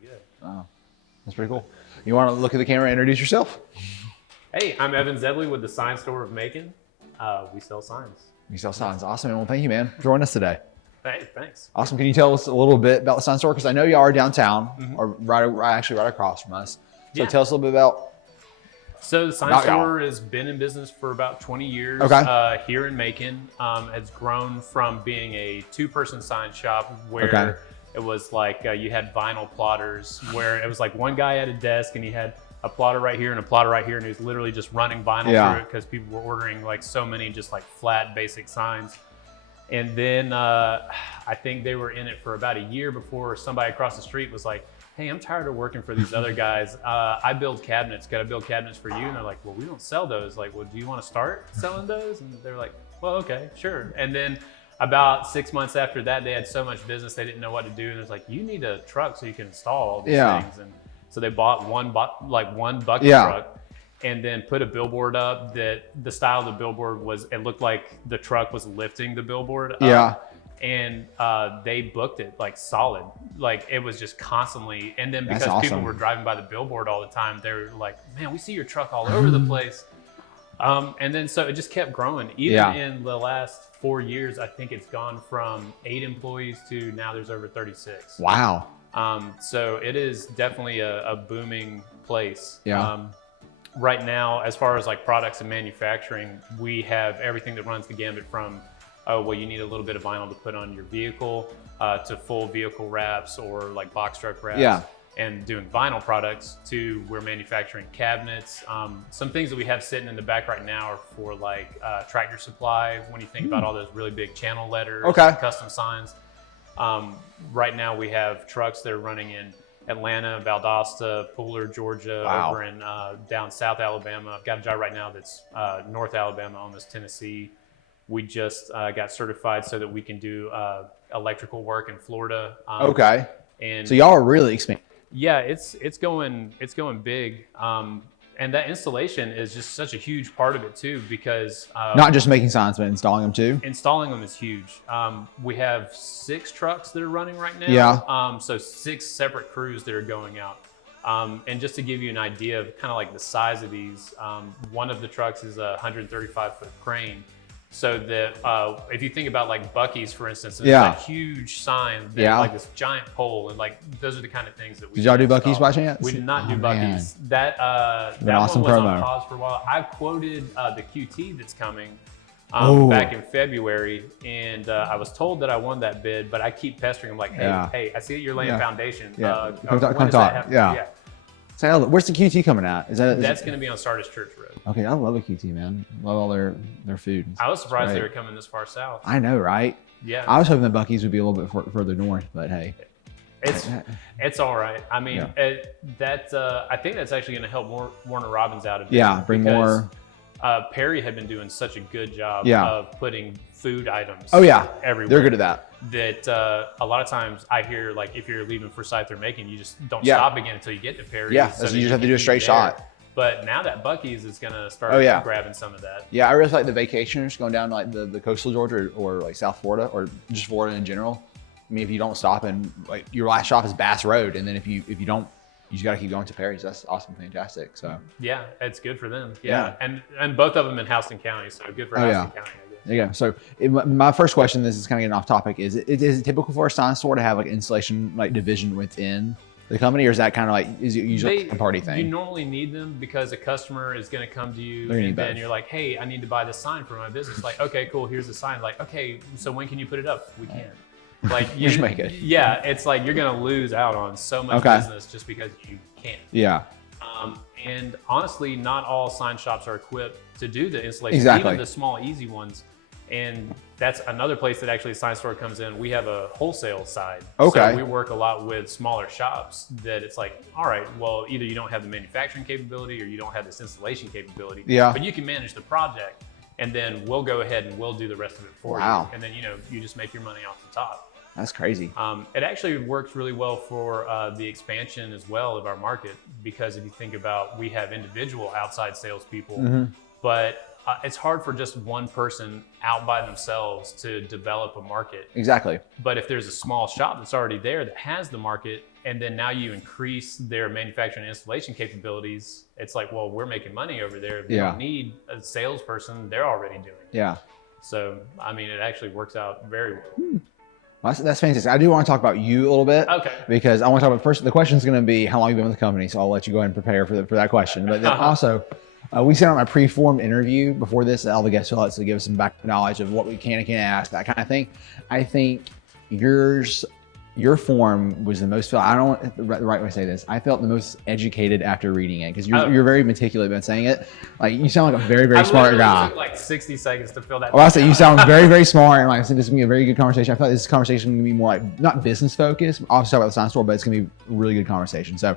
pretty good. Oh, that's pretty cool. You want to look at the camera and introduce yourself? Hey, I'm Evan Zebley with the Sign Store of Macon. We sell signs. You sell signs. Awesome. Well, thank you, man, for joining us today. Hey, thanks. Awesome. Can you tell us a little bit about the sign store? Because I know y'all are downtown, or right across from us. So tell us a little bit about. So the sign store has been in business for about 20 years here in Macon. It's grown from being a two-person sign shop where it was like you had vinyl plotters, where it was like one guy at a desk and he had a plotter right here and a plotter right here, and he was literally just running vinyl through it because people were ordering like so many just like flat basic signs. And then I think they were in it for about a year before somebody across the street was like, hey, I'm tired of working for these other guys. I build cabinets. Could I build cabinets for you? And they're like, well, we don't sell those. Like, well, do you want to start selling those? And they're like, well, okay, sure. And then about 6 months after that, they had so much business, they didn't know what to do. And it was like, you need a truck so you can install all these things. And so they bought one bucket truck and then put a billboard up that the style of the billboard was, it looked like the truck was lifting the billboard up. And they booked it like solid. Like it was just constantly, and then because people were driving by the billboard all the time, they were like, man, we see your truck all over the place. And then so it just kept growing. Even in the last 4 years, I think it's gone from 8 employees to now there's over 36. Wow. So it is definitely a booming place. Right now, as far as like products and manufacturing, we have everything that runs the gambit from, oh, well, you need a little bit of vinyl to put on your vehicle, to full vehicle wraps or like box truck wraps. And doing vinyl products to we're manufacturing cabinets. Some things that we have sitting in the back right now are for like Tractor Supply. When you think about all those really big channel letters, custom signs. Right now we have trucks that are running in Atlanta, Valdosta, Pooler, Georgia, over in down South Alabama. I've got a job right now that's North Alabama, almost Tennessee. We just got certified so that we can do electrical work in Florida. And so y'all are really expanding. Yeah, it's going big. And that installation is just such a huge part of it too, because not just making signs, but installing them too. Installing them is huge. We have 6 trucks that are running right now. So 6 separate crews that are going out. And just to give you an idea of kind of like the size of these, one of the trucks is a 135-foot crane. So that if you think about like Buc-ee's, for instance, it's a huge sign, like this giant pole, and like those are the kind of things that we did y'all do Buc-ee's by chance? We did not do Buc-ee's. That awesome one was promo. on pause for a while. I quoted the QT that's coming back in February, and I was told that I won that bid, but I keep pestering him like, hey, I see that you're laying foundation. Come talk. So where's the QT coming at? That's going to be on Sardis Church Road. Okay, I love a QT, man. Love all their food. I was surprised they were coming this far south. I know, right? Yeah. I was hoping the Buc-ee's would be a little bit further north, but hey. It's all right. I mean, I think that's actually going to help Warner Robins out a bit. Yeah, bring more. Perry had been doing such a good job of putting food items everywhere. They're good at that. That a lot of times I hear, like, if you're leaving Forsyth or Macon, you just don't stop again until you get to Perry. So you just have to do a straight shot. But now that Buc-ee's is going to start grabbing some of that. Yeah, I really like the vacationers going down to like the coastal Georgia or like South Florida or just Florida in general. I mean, if you don't stop and like your last stop is Bass Road, and then if you don't, you just got to keep going to Perry's. That's awesome, fantastic. So yeah, it's good for them. Yeah. And both of them in Houston County, so good for Houston County. There you go. So my first question, this is kind of getting off topic, is it typical for a sign store to have like installation like division within the company, or is that kind of like, is it usually a party thing? You normally need them because a customer is going to come to you and then you're like, hey, I need to buy this sign for my business. Like, okay, cool, here's the sign. Like, okay, so when can you put it up? We can't. Like, you just make it. Yeah, it's like you're going to lose out on so much business just because you can't. Yeah. And honestly, not all sign shops are equipped to do the installation, even the small, easy ones. And that's another place that actually a sign store comes in. We have a wholesale side. So we work a lot with smaller shops that it's like, all right, well, either you don't have the manufacturing capability or you don't have this installation capability. But you can manage the project, and then we'll go ahead and we'll do the rest of it for you. And then, you just make your money off the top. That's crazy. It actually works really well for the expansion as well of our market, because if you think about, we have individual outside salespeople, but it's hard for just one person out by themselves to develop a market. Exactly. But if there's a small shop that's already there that has the market, And then now you increase their manufacturing and installation capabilities. It's like, well, we're making money over there. We don't need a salesperson. They're already doing it. Yeah. So, I mean, it actually works out very well. Well, that's fantastic. I do want to talk about you a little bit. Okay. Because I want to talk about first, the question is going to be how long you've been with the company. So I'll let you go ahead and prepare for that question. But then also, we sent out my pre-formed interview before this. All the guests fill out to give us some back knowledge of what we can and can't ask, that kind of thing. I think your form was the most, I don't want the right way to say this. I felt the most educated after reading it because you're very meticulous about saying it. Like you sound like a very, very smart guy. It took like 60 seconds to fill that. Well, I say you sound very, very smart, and like I said, this is gonna be a very good conversation. I feel like this conversation is gonna be more like not business focused. Obviously, talk about the sign store, but it's gonna be a really good conversation. So,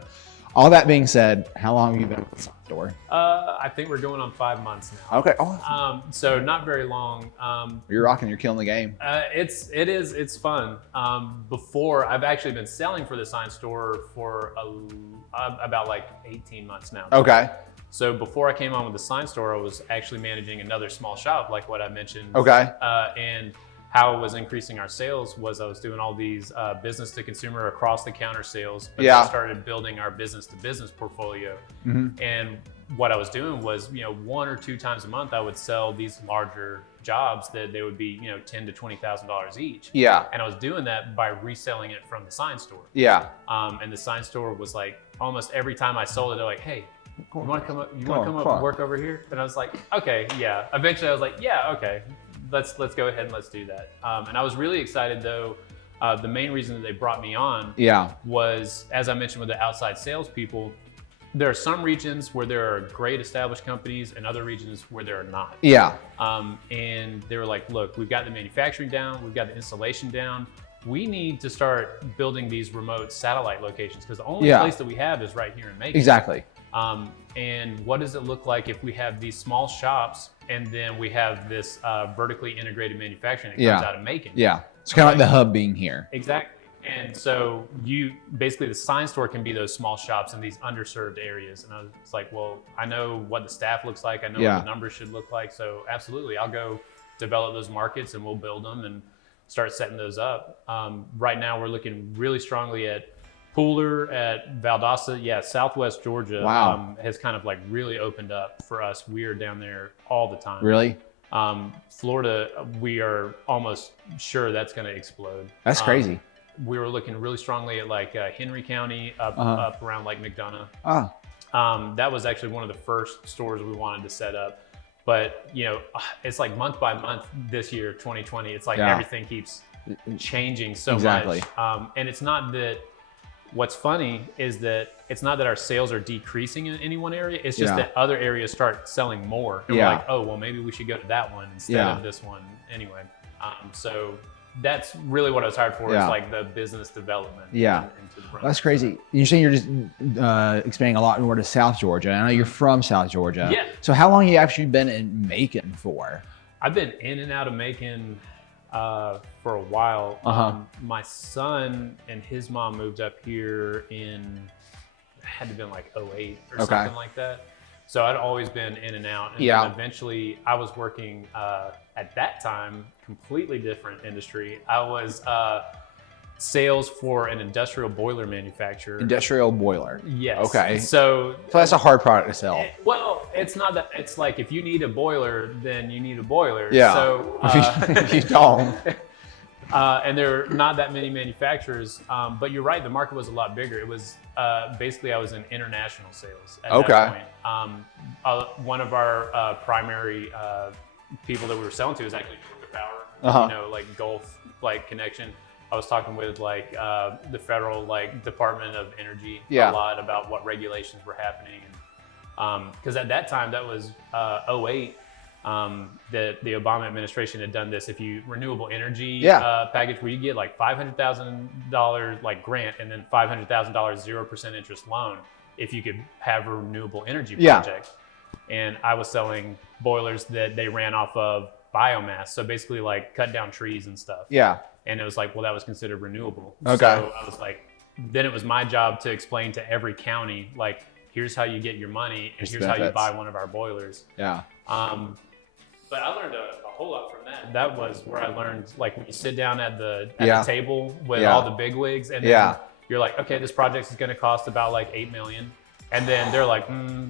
all that being said, how long have you been with the sign store? I think we're going on 5 months now. Okay. So not very long. You're rocking. You're killing the game. It's fun. Before I've actually been selling for the sign store for about like 18 months now. Okay. So before I came on with the sign store, I was actually managing another small shop, like what I mentioned. Okay. And how I was increasing our sales was I was doing all these business to consumer across the counter sales, but I started building our business to business portfolio. And what I was doing was, 1 or 2 times a month, I would sell these larger jobs that they would be, $10,000 to $20,000 each. Yeah. And I was doing that by reselling it from the sign store. Yeah. And the sign store was like, almost every time I sold it, they're like, hey, you want to come up? You want to come up and work over here? And I was like, okay, yeah. Eventually, I was like, yeah, okay. Let's go ahead and let's do that. And I was really excited though. The main reason that they brought me on was, as I mentioned with the outside salespeople, there are some regions where there are great established companies and other regions where there are not. Yeah. And they were like, look, we've got the manufacturing down, we've got the installation down. We need to start building these remote satellite locations because the only place that we have is right here in Macon. Exactly. And what does it look like if we have these small shops and then we have this vertically integrated manufacturing that comes out of Macon? Yeah. It's kind of like the hub being here. Exactly. And so basically the sign store can be those small shops in these underserved areas. And I was like, well, I know what the staff looks like. I know what the numbers should look like. So absolutely, I'll go develop those markets and we'll build them and start setting those up. Right now we're looking really strongly at Pooler, at Valdosta. Southwest Georgia has kind of like really opened up for us. We're down there all the time. Really? Florida, we are almost sure that's going to explode. That's crazy. We were looking really strongly at like Henry County up around like McDonough. That was actually one of the first stores we wanted to set up. But it's like month by month this year, 2020, it's like everything keeps changing so much. And it's not that, what's funny is that it's not that our sales are decreasing in any one area. It's just that other areas start selling more. And we're like, oh, well, maybe we should go to that one instead of this one anyway. So that's really what I was hired for is like the business development. That's crazy. You're saying you're just expanding a lot more to South Georgia. I know you're from South Georgia. Yeah. So how long have you actually been in Macon for? I've been in and out of Macon for a while. My son and his mom moved up here had to have been like 08 or something like that. So I'd always been in and out. And then eventually I was working at that time, completely different industry. I was sales for an industrial boiler manufacturer. Industrial boiler. Yes. Okay. So that's a hard product to sell. Well, it's not that. It's like if you need a boiler, then you need a boiler. Yeah. So if you don't. And there are not that many manufacturers, but you're right, the market was a lot bigger. It was basically I was in international sales at that point. One of our primary people that we were selling to is actually Georgia Power, like Gulf connection. I was talking with the federal Department of Energy a lot about what regulations were happening. Because at that time, that was 08. The Obama administration had done this. If you renewable energy package where you get like $500,000 grant and then $500,000 0% interest loan if you could have a renewable energy project. And I was selling boilers that they ran off of biomass, so basically cut down trees and stuff. And it was like, well, that was considered renewable. So I was like, then it was my job to explain to every county here's how you get your money and here's how you buy one of our boilers. But I learned a whole lot from that. That was where I learned, when you sit down at the table with all the bigwigs, and then you're like, okay, this project is going to cost about like 8 million. And then they're like,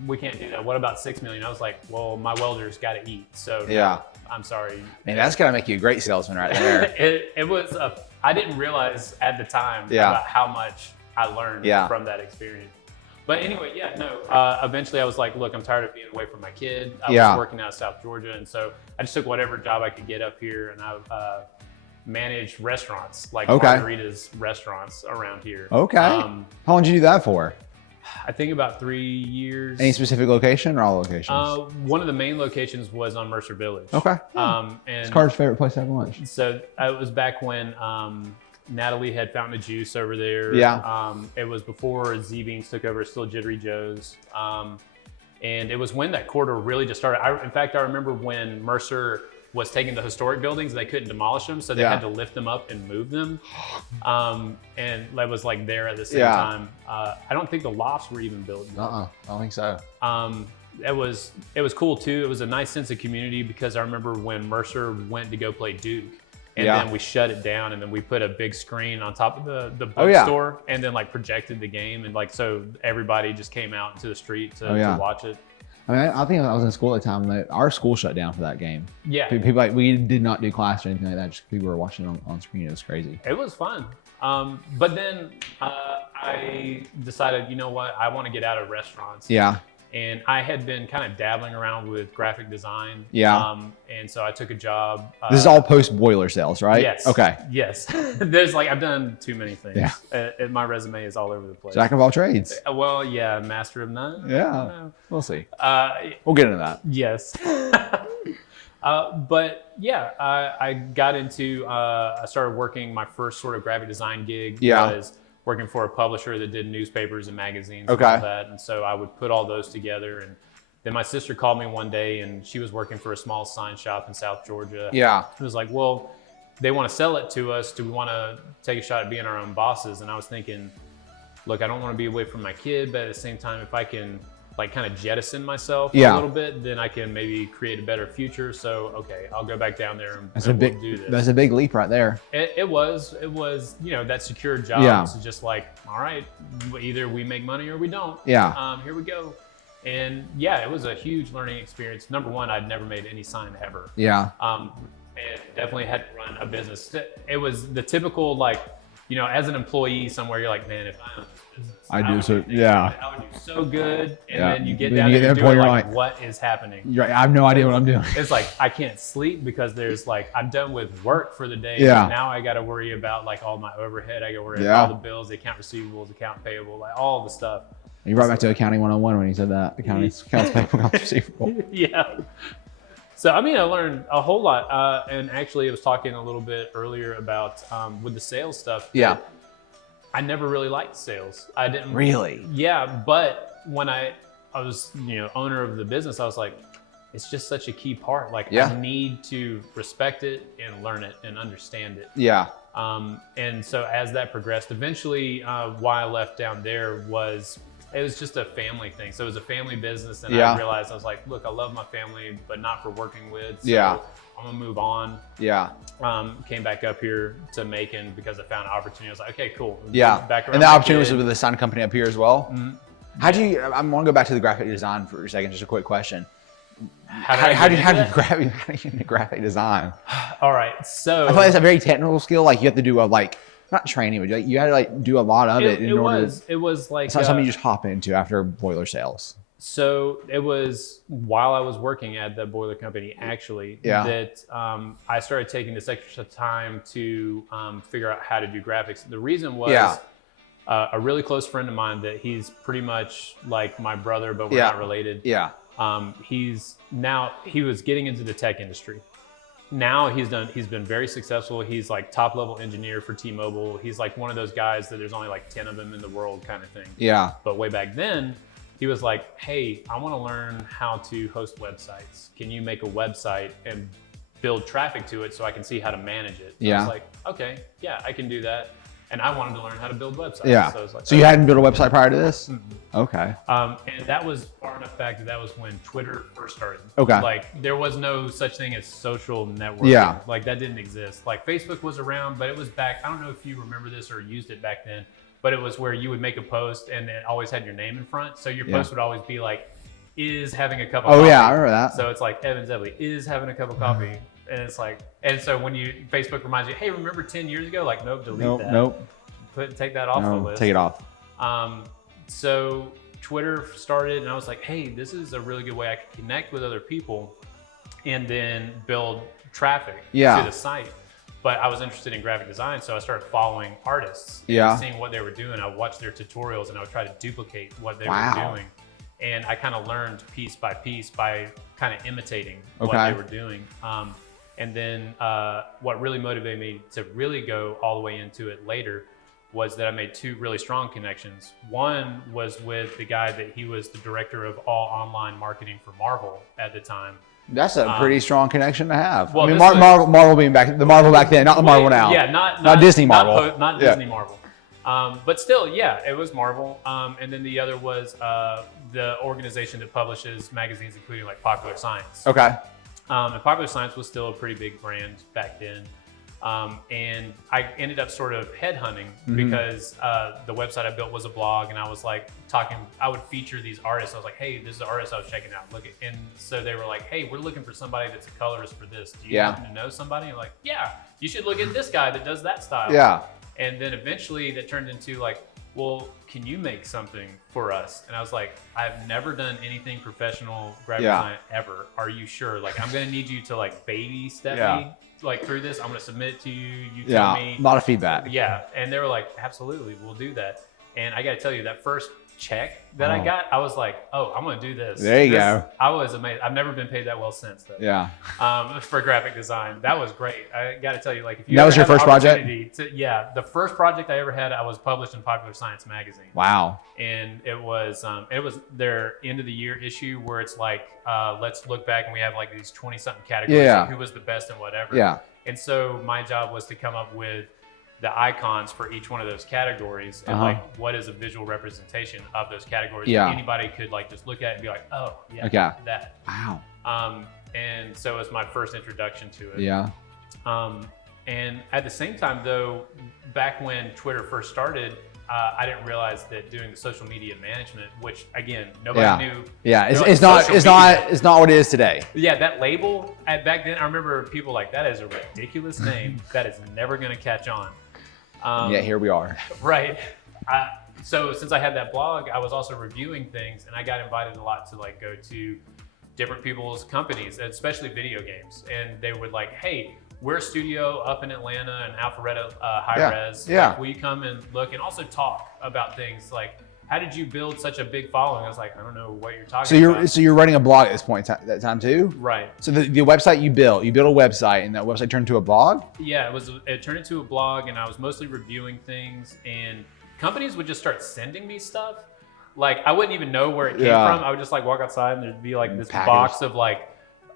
we can't do that. What about 6 million? I was like, well, my welders got to eat. So yeah, I'm sorry. Man, that's got to make you a great salesman right there. it was, I didn't realize at the time about how much I learned from that experience. But anyway, eventually I was like, look, I'm tired of being away from my kid. I was working out of South Georgia. And so I just took whatever job I could get up here, and I managed restaurants, like margaritas restaurants around here. Okay. How long did you do that for? I think about 3 years. Any specific location or all locations? One of the main locations was on Mercer Village. Okay. And it's Carter's favorite place to have lunch. So it was back when Natalie had Fountain of Juice over there. Yeah. It was before Z-Beans took over, still Jittery Joe's. And it was when that corridor really just started. In fact, I remember when Mercer was taking the historic buildings, they couldn't demolish them, so they had to lift them up and move them. And that was like there at the same time. I don't think the lofts were even built yet. I don't think so. It was cool too. It was a nice sense of community, because I remember when Mercer went to go play Duke, and then we shut it down, and then we put a big screen on top of the bookstore, and then like projected the game, and like so everybody just came out into the street to watch it. I mean, I think I was in school at the time that our school shut down for that game. Yeah. People like, we did not do class or anything like that. Just people were watching on screen. It was crazy. It was fun. But then I decided, you know what? I want to get out of restaurants. Yeah. And I had been kind of dabbling around with graphic design. Yeah. And so I took a job. This is all post boiler sales, right? Yes. Okay. Yes. There's like, I've done too many things. Yeah. My resume is all over the place. Jack of all trades. Well, yeah, master of none. Yeah. We'll see. We'll get into that. Yes. But yeah, I got into, I started working, my first sort of graphic design gig was working for a publisher that did newspapers and magazines and all that. And so I would put all those together. And then my sister called me one day, and she was working for a small sign shop in South Georgia. Yeah. She was like, well, they want to sell it to us. Do we want to take a shot at being our own bosses? And I was thinking, look, I don't want to be away from my kid, but at the same time, if I can like kind of jettison myself a little bit, then I can maybe create a better future. So, okay, I'll go back down there and we'll do this. That's a big leap right there. It was, you know, that secure job. It's just like, all right, either we make money or we don't. Yeah. Here we go. And yeah, it was a huge learning experience. Number one, I'd never made any sign ever. Yeah. And definitely had to run a business. It was the typical, like, you know, as an employee somewhere, you're like, man, if I would do so good. And then you get down there and you're like, what is happening? You're right. I have no idea what I'm doing. It's like, I can't sleep because there's like, I'm done with work for the day. And now I got to worry about like all my overhead. I got to worry about all the bills, the account receivables, account payable, like all the stuff. You brought back to accounting 101 when you said that. Accounts payable, accounts receivable. Yeah. So, I mean, I learned a whole lot. And actually I was talking a little bit earlier about with the sales stuff. Yeah. I never really liked sales. I didn't really. Yeah, but when I was, you know, owner of the business, I was like, it's just such a key part. Like I need to respect it and learn it and understand it. Yeah. And so as that progressed, eventually, why I left down there was it was just a family thing. So it was a family business, and I realized I was like, look, I love my family, but not for working with. So I'm gonna move on. Yeah. Came back up here to Macon because I found an opportunity. I was like, okay, cool. Yeah. Back around and the opportunity was with the sign company up here as well. Mm-hmm. How do you? I want to go back to the graphic design for a second. Just a quick question. How do you get into graphic design? All right. So I feel like it's a very technical skill. Like you have to do a not training, but like you had to like do a lot of it. It was like it's not something you just hop into after boiler sales. So it was while I was working at the boiler company, actually, that I started taking this extra time to figure out how to do graphics. The reason was a really close friend of mine that he's pretty much like my brother, but we're not related. Yeah. He was getting into the tech industry. Now he's been very successful. He's like top level engineer for T-Mobile. He's like one of those guys that there's only like 10 of them in the world kind of thing. Yeah. But way back then, he was like, hey, I want to learn how to host websites. Can you make a website and build traffic to it so I can see how to manage it? Yeah. I was like, okay, yeah, I can do that. And I wanted to learn how to build websites. Yeah. So, I was like, so you hadn't built a website prior to this? Mm-hmm. Okay. And that was far enough back that was when Twitter first started. Okay. Like there was no such thing as social networking. Yeah. Like that didn't exist. Like Facebook was around, but it was back, I don't know if you remember this or used it back then, but it was where you would make a post and it always had your name in front. So your post would always be like, is having a cup of coffee. Oh yeah, I remember that. So it's like Evan Zebley is having a cup of coffee. And it's like, and so when Facebook reminds you, hey, remember 10 years ago? Like, nope, delete that. Nope. Take that off the list. Take it off. So Twitter started and I was like, hey, this is a really good way I can connect with other people and then build traffic to the site. But I was interested in graphic design, so I started following artists and seeing what they were doing. I would watch their tutorials and I would try to duplicate what they were doing. And I kind of learned piece by piece by kind of imitating what they were doing. And then what really motivated me to really go all the way into it later was that I made two really strong connections. One was with the guy that he was the director of all online marketing for Marvel at the time. That's a pretty strong connection to have. Well, I mean, Marvel being back, the Marvel back then, not the Marvel now. Yeah, not Disney Marvel. Not Disney Marvel. But still, yeah, it was Marvel. And then the other was the organization that publishes magazines, including like Popular Science. Okay. And Popular Science was still a pretty big brand back then. And I ended up sort of headhunting because the website I built was a blog, and I was like I would feature these artists. I was like, hey, this is the artist I was checking out. And so they were like, hey, we're looking for somebody that's a colorist for this. Do you happen to know somebody? I'm like, yeah, you should look at this guy that does that style. Yeah. And then eventually that turned into like, well, can you make something for us? And I was like, I've never done anything professional graphic design ever. Are you sure? Like, I'm going to need you to like baby step me like through this. I'm going to submit it to you. You tell me. A lot of feedback. Yeah. And they were like, absolutely, we'll do that. And I got to tell you, that first check that I got, I was like, oh, I'm going to do this. There you go. I was amazed. I've never been paid that well since though. Yeah. For graphic design. That was great. I got to tell you, like, if you that was your first project? The first project I ever had, I was published in Popular Science magazine. Wow. And it was their end of the year issue where it's like, let's look back and we have like these 20 something categories of who was the best and whatever. Yeah. And so my job was to come up with the icons for each one of those categories and like what is a visual representation of those categories. Yeah. Anybody could like just look at it and be like, oh yeah, that. Wow. And so it was my first introduction to it. Yeah. And at the same time though, back when Twitter first started, I didn't realize that doing the social media management, which again, nobody knew. Yeah, it's not what it is today. Yeah, that label back then, I remember people like, that is a ridiculous name. That is never going to catch on. Yeah, here we are. Right. So since I had that blog, I was also reviewing things, and I got invited a lot to like go to different people's companies, especially video games. And they would like, hey, we're a studio up in Atlanta and Alpharetta High Res. Yeah. Like, will you come and look and also talk about things like, how did you build such a big following? I was like, I don't know what you're talking about. So you're writing a blog at this point that time too? Right. So the website you built a website, and that website turned into a blog? Yeah, it turned into a blog, and I was mostly reviewing things, and companies would just start sending me stuff. Like, I wouldn't even know where it came from. I would just like walk outside and there'd be like this box of like,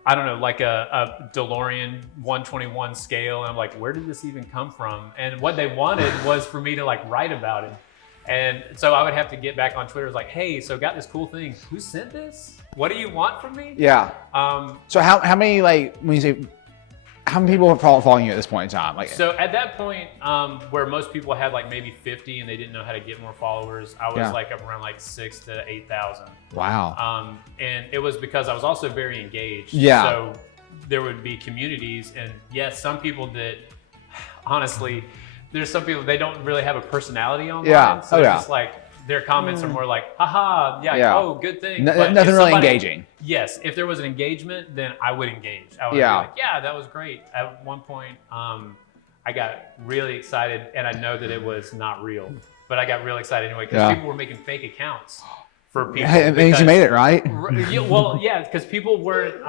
I don't know, like a DeLorean 121 scale. And I'm like, where did this even come from? And what they wanted was for me to like write about it. And so I would have to get back on Twitter. It was like, hey, so got this cool thing. Who sent this? What do you want from me? Yeah. So how many, like, when you say, how many people are following you at this point in time? Like, so at that point, where most people had like maybe 50 and they didn't know how to get more followers, I was like up around like 6,000 to 8,000. Wow. And it was because I was also very engaged. Yeah. So there would be communities, and yes, some people that honestly, there's some people, they don't really have a personality online. Yeah. So it's just like, their comments are more like, haha, oh, good thing. Nothing really engaging. Yes, if there was an engagement, then I would engage. I would be like, yeah, that was great. At one point, I got really excited, and I know that it was not real, but I got real excited anyway because people were making fake accounts for people. It means you made it, right? Well, yeah, because people weren't,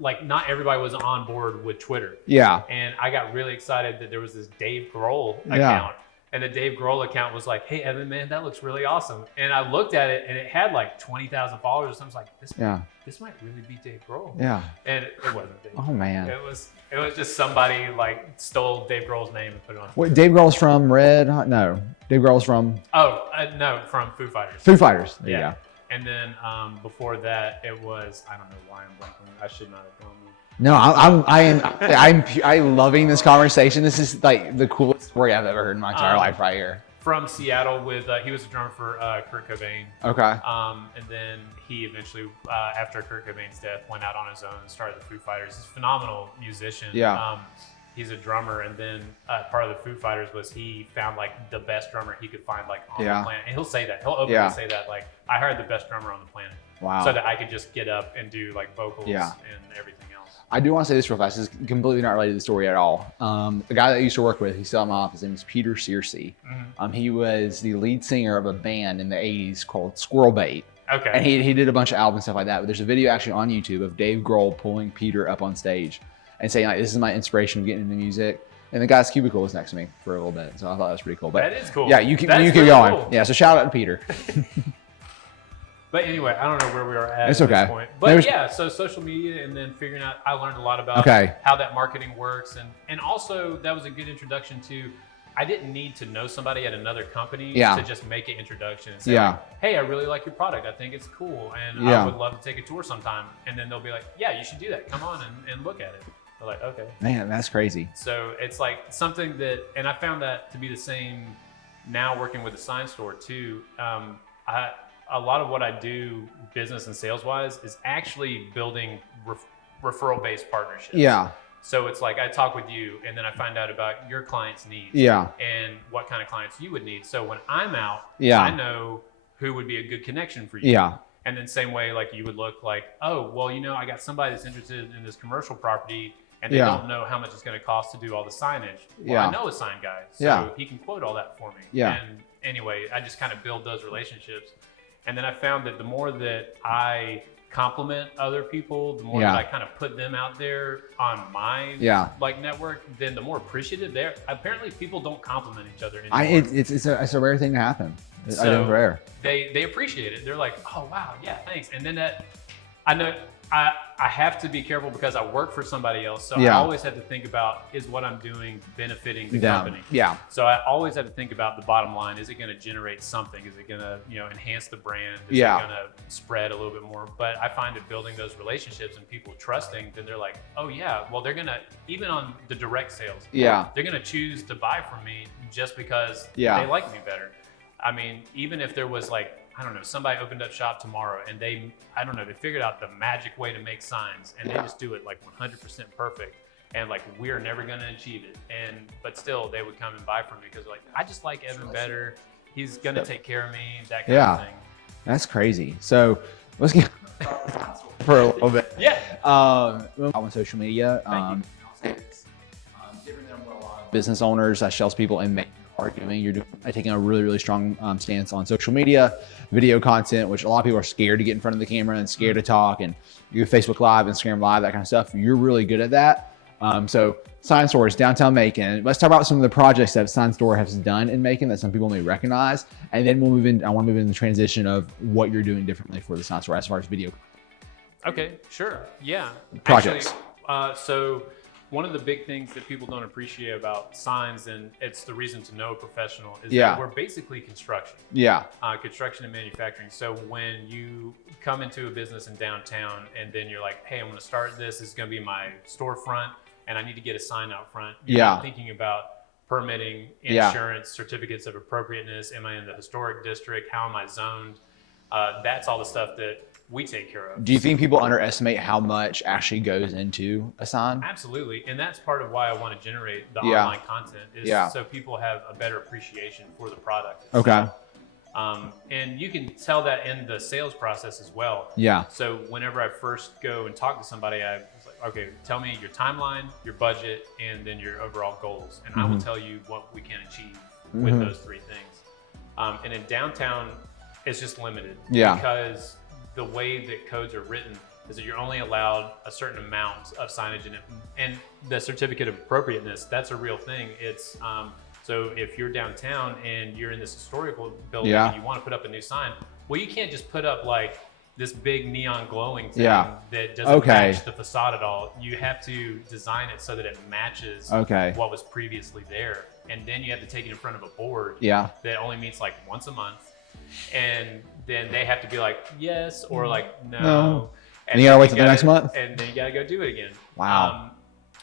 like, not everybody was on board with Twitter. Yeah. And I got really excited that there was this Dave Grohl account. And the Dave Grohl account was like, hey, Evan, man, that looks really awesome. And I looked at it, and it had like 20,000 followers. So I was like, this might really be Dave Grohl. Yeah. And it wasn't Dave. Oh, man. It was just somebody like stole Dave Grohl's name and put it on. Wait, Dave Grohl's from Red Hot? No. Dave Grohl's from? No, from Foo Fighters. Foo Fighters. There you go. And then before that, it was, I don't know why I'm blanking. I should not have known. No, I'm loving this conversation. This is like the coolest story I've ever heard in my entire life right here. From Seattle with, he was a drummer for Kurt Cobain. Okay. And then he eventually, after Kurt Cobain's death, went out on his own and started the Foo Fighters. He's a phenomenal musician. Yeah. He's a drummer, and then part of the Foo Fighters was he found like the best drummer he could find like on the planet. And he'll say that. He'll openly say that, like, I hired the best drummer on the planet. Wow. So that I could just get up and do like vocals and everything else. I do want to say this real fast. This is completely not related to the story at all. The guy that I used to work with, he's still in my office. His name is Peter Searcy. He was the lead singer of a band in the 80s called Squirrel Bait. Okay. And he did a bunch of albums and stuff like that. But there's a video actually on YouTube of Dave Grohl pulling Peter up on stage and saying, like, this is my inspiration of getting into music. And the guy's cubicle was next to me for a little bit. So I thought that was pretty cool. But that is cool. Yeah, you keep really going. Cool. Yeah, so shout out to Peter. But anyway, I don't know where we are at it's at okay. this point. But so social media, and then figuring out, I learned a lot about how that marketing works. And also that was a good introduction to, I didn't need to know somebody at another company to just make an introduction and say, like, hey, I really like your product. I think it's cool. And I would love to take a tour sometime. And then they'll be like, yeah, you should do that. Come on and look at it. They're like, okay. Man, that's crazy. So it's like something that, and I found that to be the same now working with the sign store too. A lot of what I do business and sales wise is actually building referral based partnerships. Yeah. So it's like I talk with you and then I find out about your clients' needs and what kind of clients you would need. So when I'm out, I know who would be a good connection for you. Yeah. And then same way, like you would look like, oh, well, you know, I got somebody that's interested in this commercial property and they don't know how much it's going to cost to do all the signage. Well, I know a sign guy, so he can quote all that for me. Yeah. And anyway, I just kind of build those relationships. And then I found that the more that I compliment other people, the more that I kind of put them out there on my like network, then the more appreciative they're. Apparently, people don't compliment each other anymore. It's a rare thing to happen. So rare. They appreciate it. They're like, oh wow, yeah, thanks. And then that, I know I have to be careful because I work for somebody else. So I always have to think about, is what I'm doing benefiting the company? Yeah. So I always have to think about the bottom line. Is it going to generate something? Is it going to, enhance the brand? Is it going to spread a little bit more? But I find that building those relationships and people trusting, then they're like, oh yeah, well, they're going to, even on the direct sales, they're going to choose to buy from me just because they like me better. I mean, even if there was like, I don't know, somebody opened up shop tomorrow and they figured out the magic way to make signs and they just do it like 100% perfect. And like, we're never going to achieve it. But still they would come and buy from me because like, I just like Evan better. He's going to take care of me, that kind of thing. That's crazy. So let's get for a little bit. On social media, different than what a lot of business owners, salespeople in Macon are doing. You're taking a really, really strong stance on social media, video content, which a lot of people are scared to get in front of the camera and scared to talk, and you do Facebook Live, Instagram Live, that kind of stuff. You're really good at that. So Sign Store is downtown Macon. Let's talk about some of the projects that Sign Store has done in Macon that some people may recognize, and then we'll move in. I want to move in the transition of what you're doing differently for the Sign Store as far as video. Okay, sure, yeah. Projects. Actually, so one of the big things that people don't appreciate about signs, and it's the reason to know a professional, is that we're basically construction. Construction and manufacturing. So when you come into a business in downtown and then you're like, hey, I'm going to start this. This is going to be my storefront and I need to get a sign out front. You're not thinking about permitting, insurance, certificates of appropriateness. Am I in the historic district? How am I zoned? That's all the stuff that we take care of. Do you think people underestimate how much actually goes into a sign? Absolutely. And that's part of why I want to generate the online content is so people have a better appreciation for the product itself. And you can tell that in the sales process as well. So whenever I first go and talk to somebody, I was like, okay, tell me your timeline, your budget, and then your overall goals. And I will tell you what we can achieve with those three things. And in downtown, it's just limited because the way that codes are written is that you're only allowed a certain amount of signage in it. And the certificate of appropriateness, that's a real thing. It's so if you're downtown and you're in this historical building and you want to put up a new sign, well, you can't just put up like this big neon glowing thing that doesn't match the facade at all. You have to design it so that it matches what was previously there. And then you have to take it in front of a board that only meets like once a month. And then they have to be like, yes, or like, no. And you gotta wait till the next month? And then you gotta go do it again. Wow.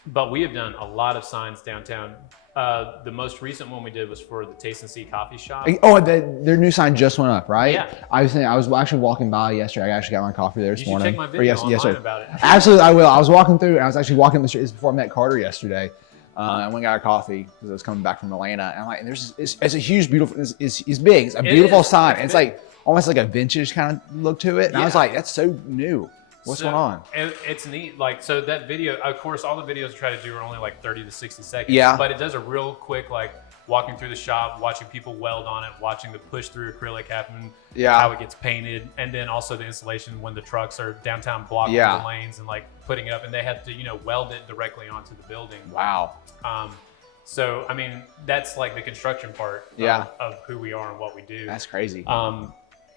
But we have done a lot of signs downtown. The most recent one we did was for the Taste and See coffee shop. Oh, their new sign just went up, right? Yeah. I was actually walking by yesterday. I actually got my coffee there this morning. You should check my video online about it. Absolutely, I will. I was walking through, and I was actually walking the streets before I met Carter yesterday. I went and got a coffee because I was coming back from Atlanta. And I'm like, it's a huge, beautiful, it's big. It's a beautiful sign. It's like almost like a vintage kind of look to it. And I was like, that's so new. What's going on? And it's neat. Like, so that video, of course, all the videos I try to do are only like 30 to 60 seconds. Yeah. But it does a real quick, like, walking through the shop, watching people weld on it, watching the push through acrylic happen, how it gets painted, and then also the installation when the trucks are downtown blocking the lanes and like putting it up, and they have to, weld it directly onto the building. Wow. So, I mean, that's like the construction part of who we are and what we do. That's crazy.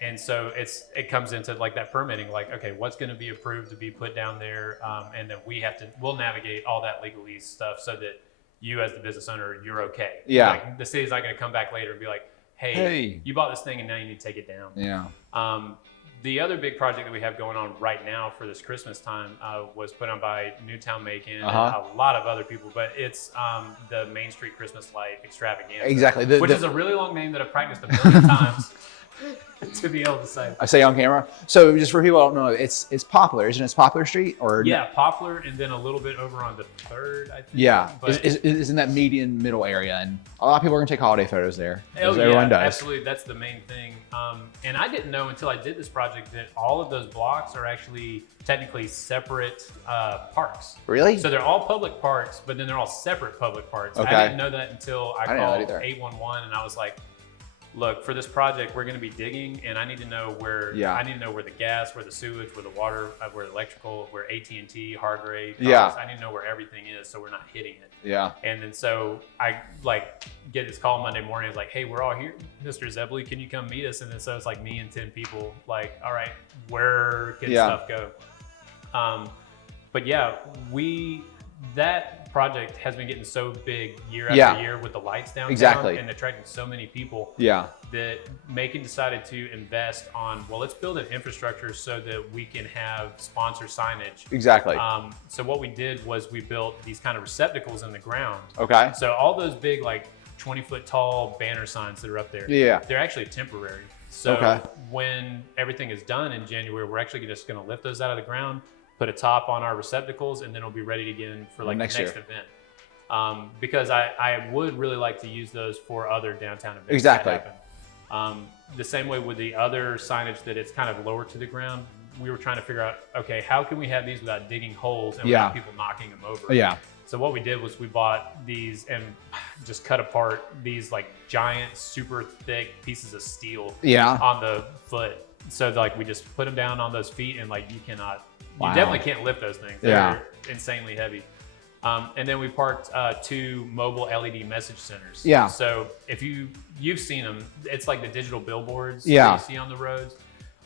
And so it comes into like that permitting, like, okay, what's going to be approved to be put down there? And then we'll navigate all that legalese stuff so that you as the business owner, you're okay. Yeah. Like, the city's not going to come back later and be like, hey, you bought this thing and now you need to take it down. Yeah. The other big project that we have going on right now for this Christmas time was put on by Newtown Macon and a lot of other people, but it's the Main Street Christmas Light Extravaganza. Exactly. Which is a really long name that I've practiced a million times to be able to say. I say on camera. So just for people who don't know, it's Poplar, isn't it? It's Poplar Street? Or yeah, Poplar, and then a little bit over on the 3rd, I think. Yeah, but is in that median middle area, and a lot of people are gonna take holiday photos there. Oh yeah, everyone does. Absolutely. That's the main thing. And I didn't know until I did this project that all of those blocks are actually technically separate parks. Really? So they're all public parks, but then they're all separate public parks. Okay. I didn't know that until I called 811, and I was like, look, for this project, we're going to be digging, and I need to know where. I need to know where the gas, where the sewage, where the water, where the electrical, where AT&T, Hargrave. I need to know where everything is, so we're not hitting it. Yeah. And then so I get this call Monday morning. It's like, hey, we're all here, Mr. Zebley, can you come meet us? And then so it's like me and 10 people. Like, all right, where can stuff go? But yeah, that project has been getting so big year after year with the lights downtown and attracting so many people that Macon decided to invest on, well, let's build an infrastructure so that we can have sponsor signage. Exactly. So what we did was we built these kind of receptacles in the ground. Okay. So all those big, like 20-foot tall banner signs that are up there, they're actually temporary. So when everything is done in January, we're actually just going to lift those out of the ground, put a top on our receptacles, and then it'll be ready again for like next event. Because I would really like to use those for other downtown events. Exactly. That happen. The same way with the other signage that it's kind of lower to the ground, we were trying to figure out, okay, how can we have these without digging holes and without people knocking them over? Yeah. So what we did was we bought these and just cut apart these like giant, super thick pieces of steel on the foot. So like we just put them down on those feet, and like you definitely can't lift those things. They're insanely heavy. And then we parked 2 mobile LED message centers. Yeah. So if you've seen them, it's like the digital billboards that you see on the roads.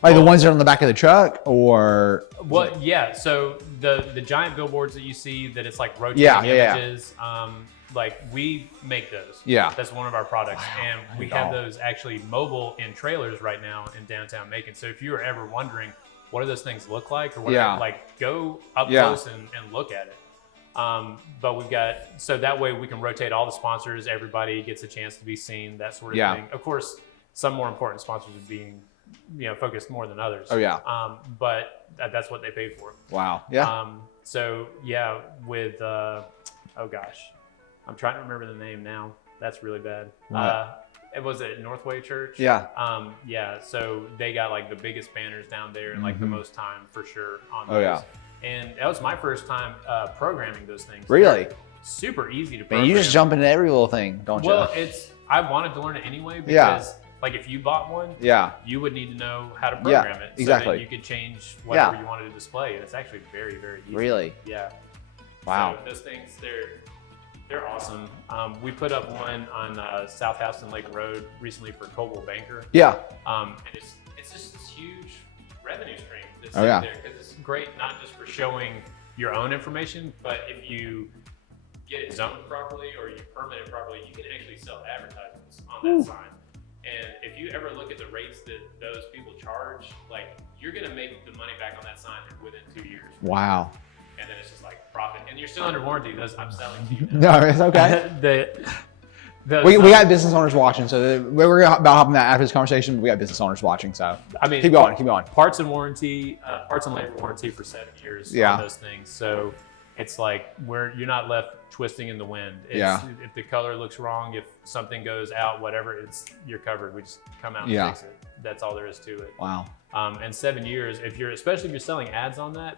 Like the ones that are on the back of the truck, or? Well, yeah. So the giant billboards that you see that it's like rotating images, like we make those. Yeah. That's one of our products. Wow. And we have those actually mobile in trailers right now in downtown Macon. So if you are ever wondering, what do those things look like, or whatever, like go up close and look at it. But we've got, so that way we can rotate all the sponsors, everybody gets a chance to be seen, that sort of thing. Of course, some more important sponsors are being, focused more than others. Oh yeah. But that's what they paid for. Wow. Yeah. So yeah, with, oh gosh, I'm trying to remember the name now. That's really bad. It was at Northway Church. Yeah. Yeah. So they got like the biggest banners down there and like the most time for sure on those. Oh yeah. And that was my first time programming those things. Really? They're super easy to program. Man, you just jump into every little thing, don't you? Well, I wanted to learn it anyway because like if you bought one, you would need to know how to program it so that you could change whatever you wanted to display. And it's actually very, very easy. Really? Yeah. Wow. So those things, they're awesome. We put up one on South Houston Lake Road recently for Coldwell Banker. Yeah. And it's just this huge revenue stream that's there because it's great not just for showing your own information, but if you get it zoned properly or you permit it properly, you can actually sell advertisements on that sign. And if you ever look at the rates that those people charge, like you're gonna make the money back on that sign within 2 years. Wow. and then it's just like profit. And you're still under warranty. I'm selling to you. No, it's okay. We got business owners watching, so we're about hopping that after this conversation. We got business owners watching, so I mean, keep going. Parts and warranty, parts and labor warranty for 7 years on those things. So it's like you're not left twisting in the wind. If the color looks wrong, if something goes out, whatever, you're covered. We just come out and fix it. That's all there is to it. Wow. And 7 years, especially if you're selling ads on that,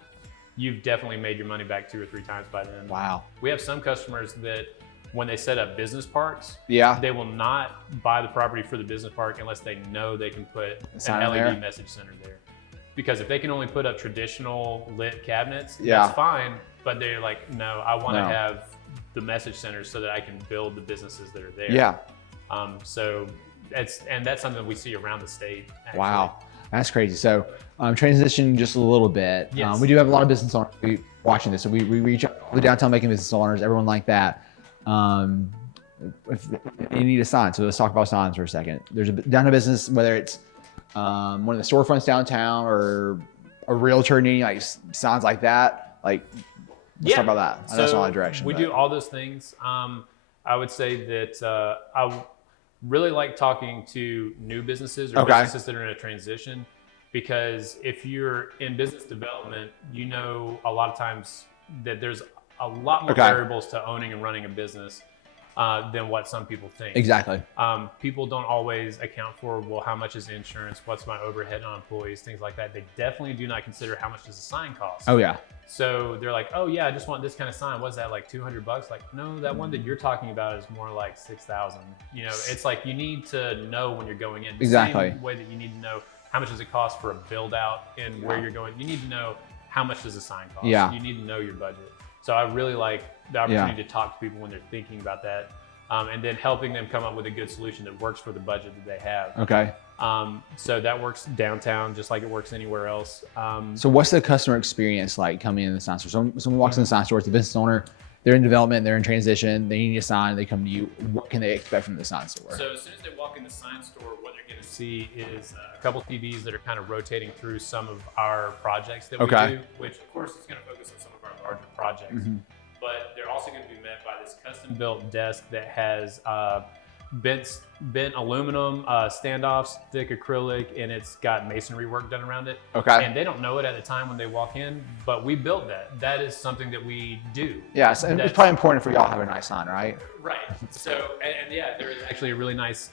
you've definitely made your money back 2 or 3 times by then. Wow. We have some customers that when they set up business parks, they will not buy the property for the business park unless they know they can put an LED message center there. Because if they can only put up traditional lit cabinets, that's fine. But they're like, no, I want to have the message centers so that I can build the businesses that are there. Yeah. So that's something that we see around the state. Actually. Wow, that's crazy. So transition just a little bit. Yes. We do have a lot of business owners watching this. So we reach out to the downtown Macon business owners, everyone like that. If you need a sign, so let's talk about signs for a second. There's a downtown business, whether it's one of the storefronts downtown or a realtor needing like signs like that. Like, let's talk about that. I know it's not a direction. We do all those things. I would say that I really like talking to new businesses or businesses that are in a transition, because if you're in business development, you know a lot of times that there's a lot more variables to owning and running a business than what some people think. Exactly. People don't always account for, well, how much is insurance? What's my overhead on employees? Things like that. They definitely do not consider how much does a sign cost. Oh yeah. So they're like, oh yeah, I just want this kind of sign. What's that, like $200? Like, no, that one that you're talking about is more like 6,000. You know, it's like you need to know when you're going in. The same way that you need to know how much does it cost for a build out and where you're going. You need to know how much does a sign cost. Yeah. You need to know your budget. So I really like the opportunity to talk to people when they're thinking about that, and then helping them come up with a good solution that works for the budget that they have. Okay. So that works downtown just like it works anywhere else. So what's the customer experience like coming in the sign store? Someone walks in the sign store, it's a business owner, they're in development, they're in transition, they need a sign, they come to you. What can they expect from the sign store? So as soon as they walk in the sign store, what they're going to see is a couple TVs that are kind of rotating through some of our projects that we do, which of course is going to focus on some of our larger projects. But they're also going to be met by this custom built desk that has bent aluminum standoffs, thick acrylic, and it's got masonry work done around it. And they don't know it at the time when they walk in, but we built that. That is something that we do. Yeah, so it's probably important for y'all to have a nice sign, right? Right. So, and yeah, there is actually a really nice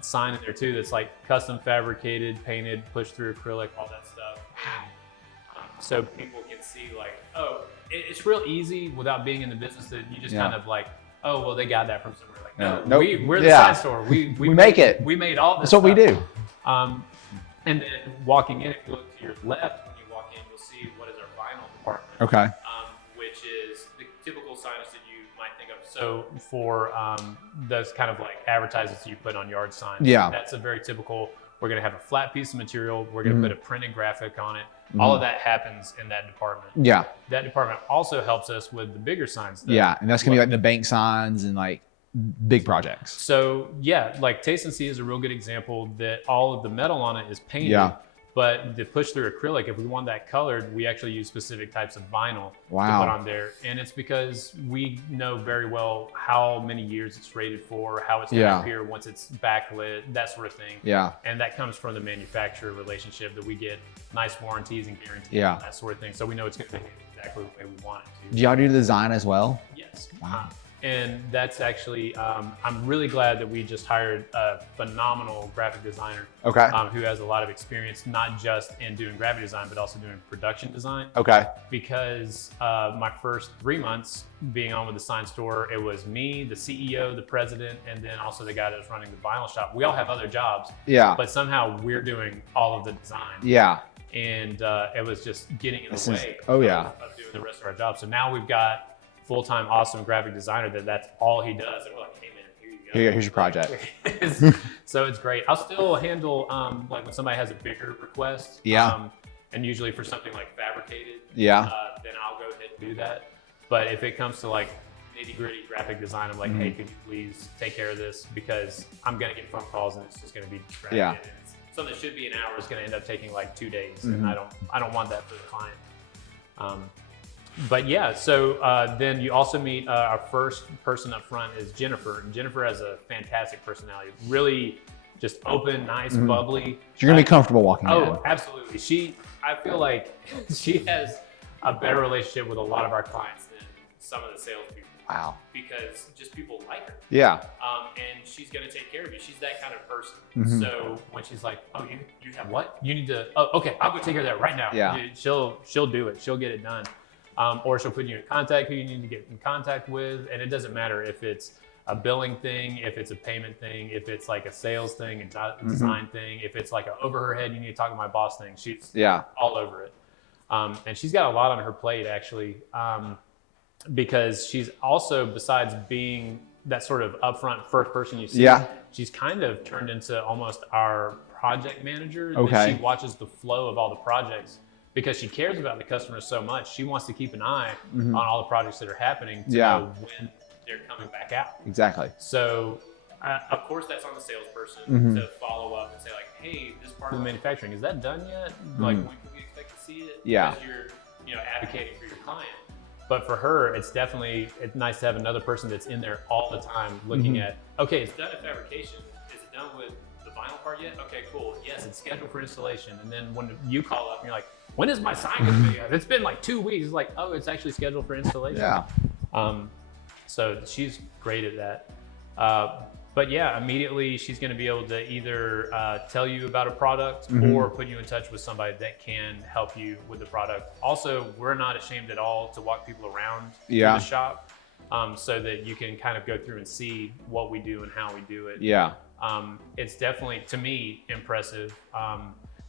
sign in there too that's like custom fabricated, painted, pushed through acrylic, all that stuff. So people can see like, oh, it's real easy without being in the business that you just kind of like, oh, well, they got that from somewhere. Like, no, we're the sign store. We make it. We made all this That's what stuff. we do. And then walking in, if you look to your left, when you walk in, you'll see what is our vinyl department. Which is the typical signage that you might think of. So for those kind of like advertisements you put on yard signs, that's a very typical. We're going to have a flat piece of material. We're going to put a printed graphic on it. All of that happens in that department. Yeah. That department also helps us with the bigger signs. Yeah, and that's going to be like the bank signs and like big projects. So yeah, like Taste and See is a real good example that all of the metal on it is painted. But the push through acrylic, if we want that colored, we actually use specific types of vinyl to put on there. And it's because we know very well how many years it's rated for, how it's going to appear once it's backlit, that sort of thing. And that comes from the manufacturer relationship that we get nice warranties and guarantees and that sort of thing. So we know it's going to be exactly the way we want it to. Do y'all do the design as well? Yes. Wow. And that's actually, I'm really glad that we just hired a phenomenal graphic designer who has a lot of experience, not just in doing graphic design, but also doing production design. Because my first 3 months being on with the sign store, it was me, the CEO, the president, and then also the guy that was running the vinyl shop. We all have other jobs, but somehow we're doing all of the design. And it was just getting in the way of doing the rest of our job. So now we've got full-time awesome graphic designer that's all he does, and we're like, hey man, here you go. Here's your project. So it's great. I'll still handle like when somebody has a bigger request, and usually for something like fabricated, then I'll go ahead and do that. But if it comes to like nitty-gritty graphic design, I'm like, hey, could you please take care of this, because I'm gonna get phone calls and it's just gonna be distracted. And it's something that should be an hour is gonna end up taking like 2 days, and I don't want that for the client. But yeah, so then you also meet our first person up front is Jennifer. And Jennifer has a fantastic personality, really just open, nice, bubbly. You're gonna be comfortable walking in. Oh, absolutely. I feel like she has a better relationship with a lot of our clients than some of the salespeople. Wow. Because just people like her. Yeah. And she's gonna take care of you. She's that kind of person. So when she's like, oh, you have what? You need to, oh, okay, I'll go take care of that right now. Yeah. She'll do it. She'll get it done. Or she'll put you in contact who you need to get in contact with. And it doesn't matter if it's a billing thing, if it's a payment thing, if it's like a sales thing, a design thing, if it's like an over her head, you need to talk to my boss thing. She's all over it. And she's got a lot on her plate actually, because she's also, besides being that sort of upfront first person you see, she's kind of turned into almost our project manager. Okay. She watches the flow of all the projects. Because she cares about the customers so much, she wants to keep an eye on all the projects that are happening to know when they're coming back out. Exactly. So, of course, that's on the salesperson to follow up and say like, "Hey, this part of the manufacturing, is that done yet? Like, when can we expect to see it?" Yeah. Because you're, advocating for your client. But for her, it's nice to have another person that's in there all the time, looking at, okay, it's done at fabrication. Is it done with the vinyl part yet? Okay, cool. Yes, it's scheduled for installation. And then when you call up, and you're like, when is my sign going to be out? It's been like 2 weeks. It's like, oh, it's actually scheduled for installation. Yeah. So she's great at that. But yeah, immediately she's going to be able to either tell you about a product or put you in touch with somebody that can help you with the product. Also, we're not ashamed at all to walk people around the shop so that you can kind of go through and see what we do and how we do it. Yeah. It's definitely, to me, impressive.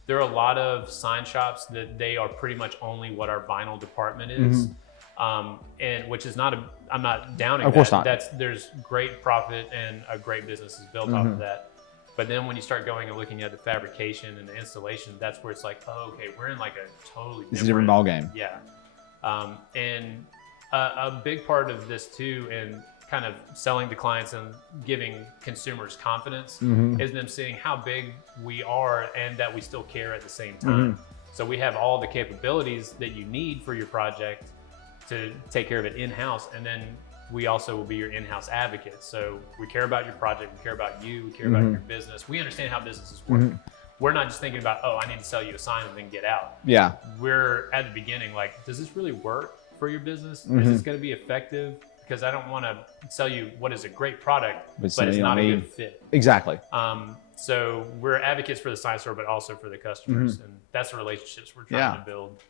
There are a lot of sign shops that they are pretty much only what our vinyl department is. And which is not I'm not downing of course that. not. There's great profit and a great business is built off of that. But then when you start going and looking at the fabrication and the installation, that's where it's like, oh, okay, we're in like a totally different ball game. Yeah. And a big part of this too, and kind of selling to clients and giving consumers confidence is them seeing how big we are and that we still care at the same time. So we have all the capabilities that you need for your project to take care of it in-house. And then we also will be your in-house advocate. So we care about your project, we care about you, we care about your business. We understand how businesses work. We're not just thinking about, oh, I need to sell you a sign and then get out. Yeah. We're at the beginning, like, does this really work for your business? Is this going to be effective? Because I don't want to sell you what is a great product, but it's not a good fit. Exactly. So we're advocates for the sign store, but also for the customers. And that's the relationships we're trying to build.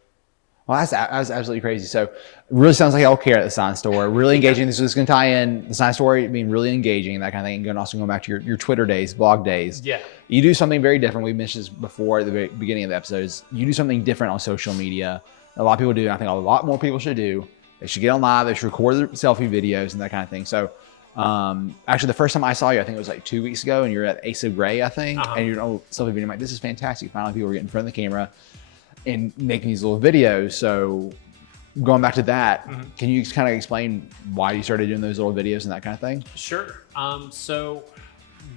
Well, that's absolutely crazy. So it really sounds like y'all care at the sign store. Really engaging. This is going to tie in the sign store being really engaging, that kind of thing. And also going back to your Twitter days, blog days. Yeah. You do something very different. We mentioned this before at the very beginning of the episodes. You do something different on social media. A lot of people do. And I think a lot more people should do. They should get on live. They should record their selfie videos and that kind of thing. So actually, the first time I saw you, I think it was like 2 weeks ago, and you're at Ace of Gray, I think. And you're doing a selfie video. I'm like, this is fantastic. Finally, people are getting in front of the camera and making these little videos. So going back to that, can you kind of explain why you started doing those little videos and that kind of thing? Sure. So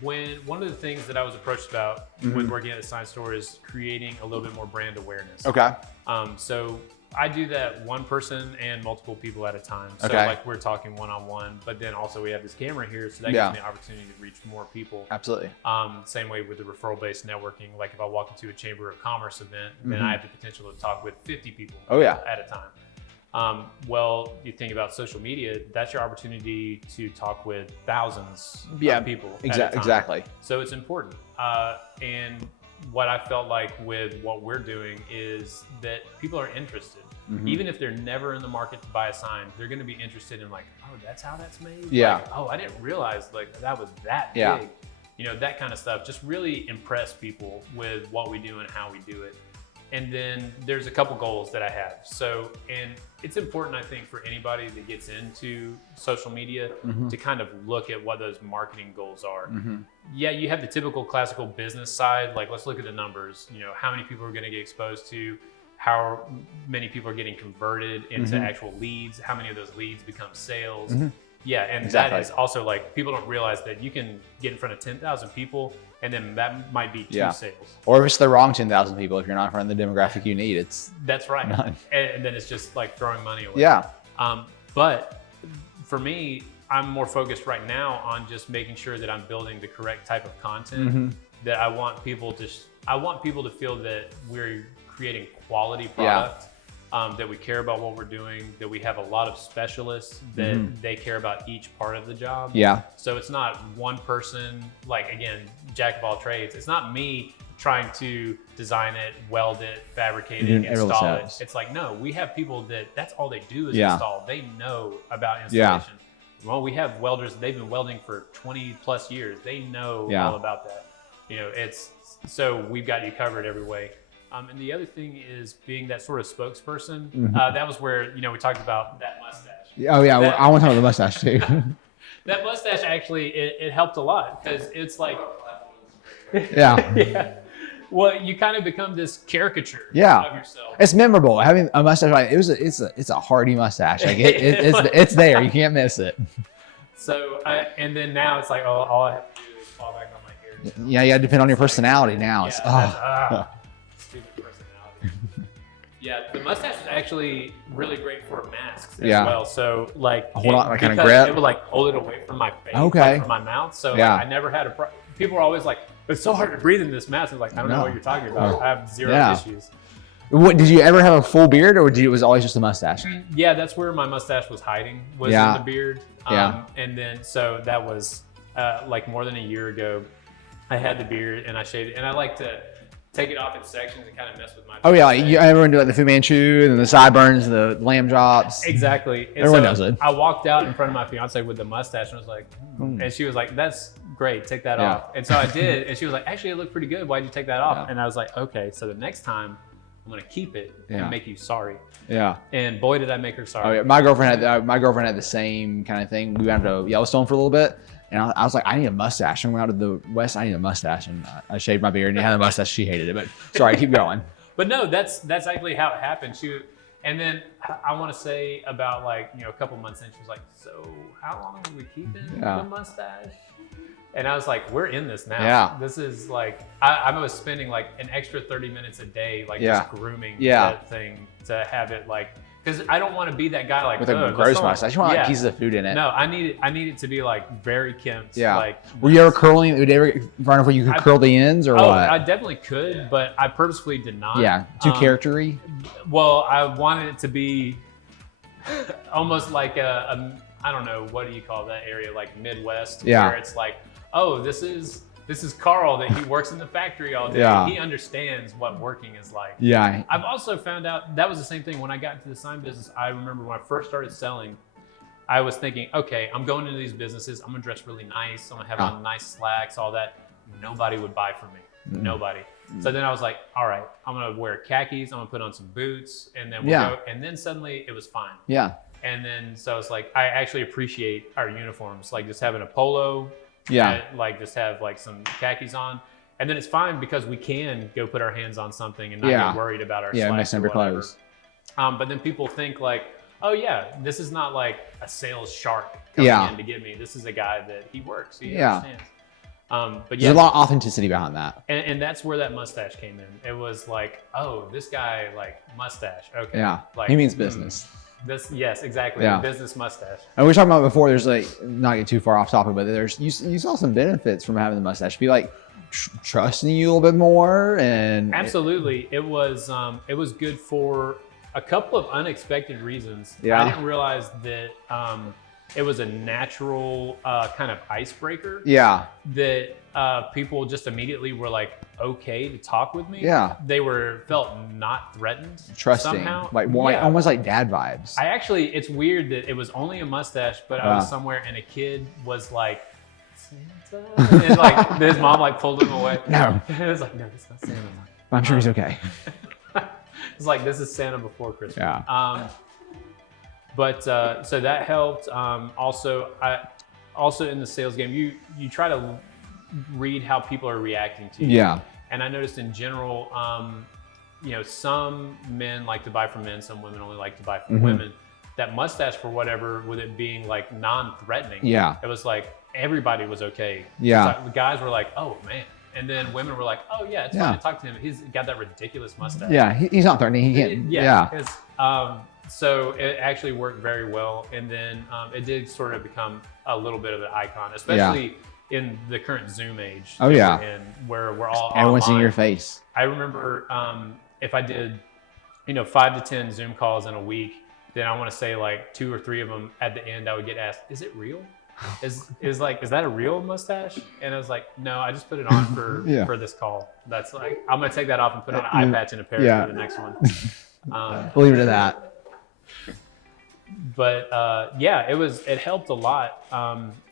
one of the things that I was approached about with working at the sign store is creating a little bit more brand awareness. Okay. So I do that one person and multiple people at a time. So like we're talking one-on-one, but then also we have this camera here, so that gives me an opportunity to reach more people. Absolutely. Same way with the referral-based networking. Like if I walk into a Chamber of Commerce event, then I have the potential to talk with 50 people at a time. Well, you think about social media, that's your opportunity to talk with thousands of people at a time. Exactly. So it's important. And what I felt like with what we're doing is that people are interested. Even if they're never in the market to buy a sign, they're going to be interested in like, oh, that's how that's made? Yeah. Like, oh, I didn't realize like that was that big. You know, that kind of stuff. Just really impress people with what we do and how we do it. And then there's a couple goals that I have. So, and it's important, I think, for anybody that gets into social media to kind of look at what those marketing goals are. Yeah, you have the typical classical business side. Like, let's look at the numbers. You know, how many people are going to get exposed to, how many people are getting converted into actual leads, how many of those leads become sales. Yeah, and that is also like, people don't realize that you can get in front of 10,000 people and then that might be 2 sales. Or if it's the wrong 10,000 people, if you're not in front of the demographic you need, it's That's right. none. And then it's just like throwing money away. Yeah. But for me, I'm more focused right now on just making sure that I'm building the correct type of content that I want people to feel that we're creating quality product. That we care about what we're doing, that we have a lot of specialists that they care about each part of the job. Yeah. So it's not one person, like, again, jack of all trades. It's not me trying to design it, weld it, fabricate it, install it. It's like, no, we have people that's all they do is install. They know about installation. Well, we have welders, they've been welding for 20 plus years. They know all about that. You know, so we've got you covered every way. And the other thing is being that sort of spokesperson. That was where, we talked about that mustache. Oh yeah, I want to talk about the mustache too. That mustache actually, it helped a lot because it's like, yeah. Well, you kind of become this caricature of yourself. It's memorable. Having a mustache, like it's a hearty mustache. Like it's there. You can't miss it. So, and then now it's like, all I have to do is fall back on my hair. Yeah, you got to depend on your personality now. Yeah, the mustache is actually really great for masks as well. So like, hold on, like kind of grip. It would like hold it away from my face, like from my mouth. So like, I never had a people are always like, it's so hard to breathe in this mask. I was like, I don't know what you're talking about. I have zero issues. What, did you ever have a full beard, or it was always just a mustache? Yeah, that's where my mustache was hiding, was in the beard. And then so that was like more than a year ago. I had the beard and I shaved it, and I like to take it off in sections and kind of mess with my. Oh yeah, everyone do like the Fu Manchu and the sideburns, the lamb chops. Exactly. And everyone does it. I walked out in front of my fiance with the mustache and I was like, and she was like, "That's great, take that off." And so I did, and she was like, "Actually, it looked pretty good. Why'd you take that off?" And I was like, "Okay, so the next time I'm gonna keep it and make you sorry." Yeah. And boy, did I make her sorry. Oh yeah, my girlfriend had the same kind of thing. We went to Yellowstone for a little bit. And I was like, I need a mustache. And we went out to the West, I need a mustache. And I shaved my beard and had a mustache. She hated it, but sorry, keep going. But no, that's actually how it happened. And then I want to say about like, a couple months in, she was like, "So how long are we keeping the mustache?" And I was like, "We're in this now." Yeah. This is like, I was spending like an extra 30 minutes a day, like just grooming that thing to have it like, because I don't want to be that guy like with a gross mustache. You want like pieces of food in it. No, I need it to be like very kempt. Yeah. Like, were you ever curling? Would you ever run where you could curl the ends or what? I definitely could, but I purposefully did not. Yeah, too character-y. Well, I wanted it to be almost like I don't know, what do you call that area? Like Midwest, where it's like, oh, this is Carl, that he works in the factory all day. Yeah. He understands what working is like. Yeah. I've also found out that was the same thing when I got into the sign business. I remember when I first started selling, I was thinking, okay, I'm going into these businesses. I'm gonna dress really nice. I'm gonna have on nice slacks, all that. Nobody would buy from me. Nobody. So then I was like, all right, I'm gonna wear khakis. I'm gonna put on some boots, and then we'll go. And then suddenly it was fine. Yeah. And then so it's like, I actually appreciate our uniforms, like just having a polo. Like just have like some khakis on, and then it's fine because we can go put our hands on something and not get worried about our slacks or whatever. Clothes. But then people think like, oh yeah, this is not like a sales shark coming in to get me. This is a guy that he works. He understands. But there's a lot of authenticity behind that. And that's where that mustache came in. It was like, oh, this guy like mustache. Okay. Yeah. Like, he means business. Yes, exactly. Business mustache. And we were talking about before. There's like, not get too far off topic, but you saw some benefits from having the mustache. Be like trusting you a little bit more, and absolutely, it was good for a couple of unexpected reasons. Yeah. I didn't realize that it was a natural kind of icebreaker. Yeah. That people just immediately were like okay to talk with me. Yeah. They felt not threatened. Trusting. Somehow. Like more almost like dad vibes. It's weird that it was only a mustache, but I was somewhere and a kid was like, "Santa?" And like his mom like pulled him away. No. It was like, no, it's not Santa. I'm sure he's okay. It's like, this is Santa before Christmas. Yeah. But so that helped. Also in the sales game, you try to read how people are reacting to you. Yeah. And I noticed in general, some men like to buy from men, some women only like to buy from women. that mustache, for whatever, with it being like non-threatening. Yeah. It was like everybody was okay. Yeah. So the guys were like, oh man. And then women were like, oh yeah, it's fine to talk to him. He's got that ridiculous mustache. Yeah, he's not threatening. He can't. Yeah. So it actually worked very well. And then it did sort of become a little bit of an icon, especially in the current Zoom age. Oh yeah. And where we're all everyone's online. seeing your face. I remember if I did, 5 to 10 Zoom calls in a week, then I want to say like 2 or 3 of them at the end, I would get asked, is it real? Is that a real mustache? And I was like, no, I just put it on for this call. That's like, I'm going to take that off and put on an eye patch and a pair for the next one. We'll leave it at that. But it helped a lot.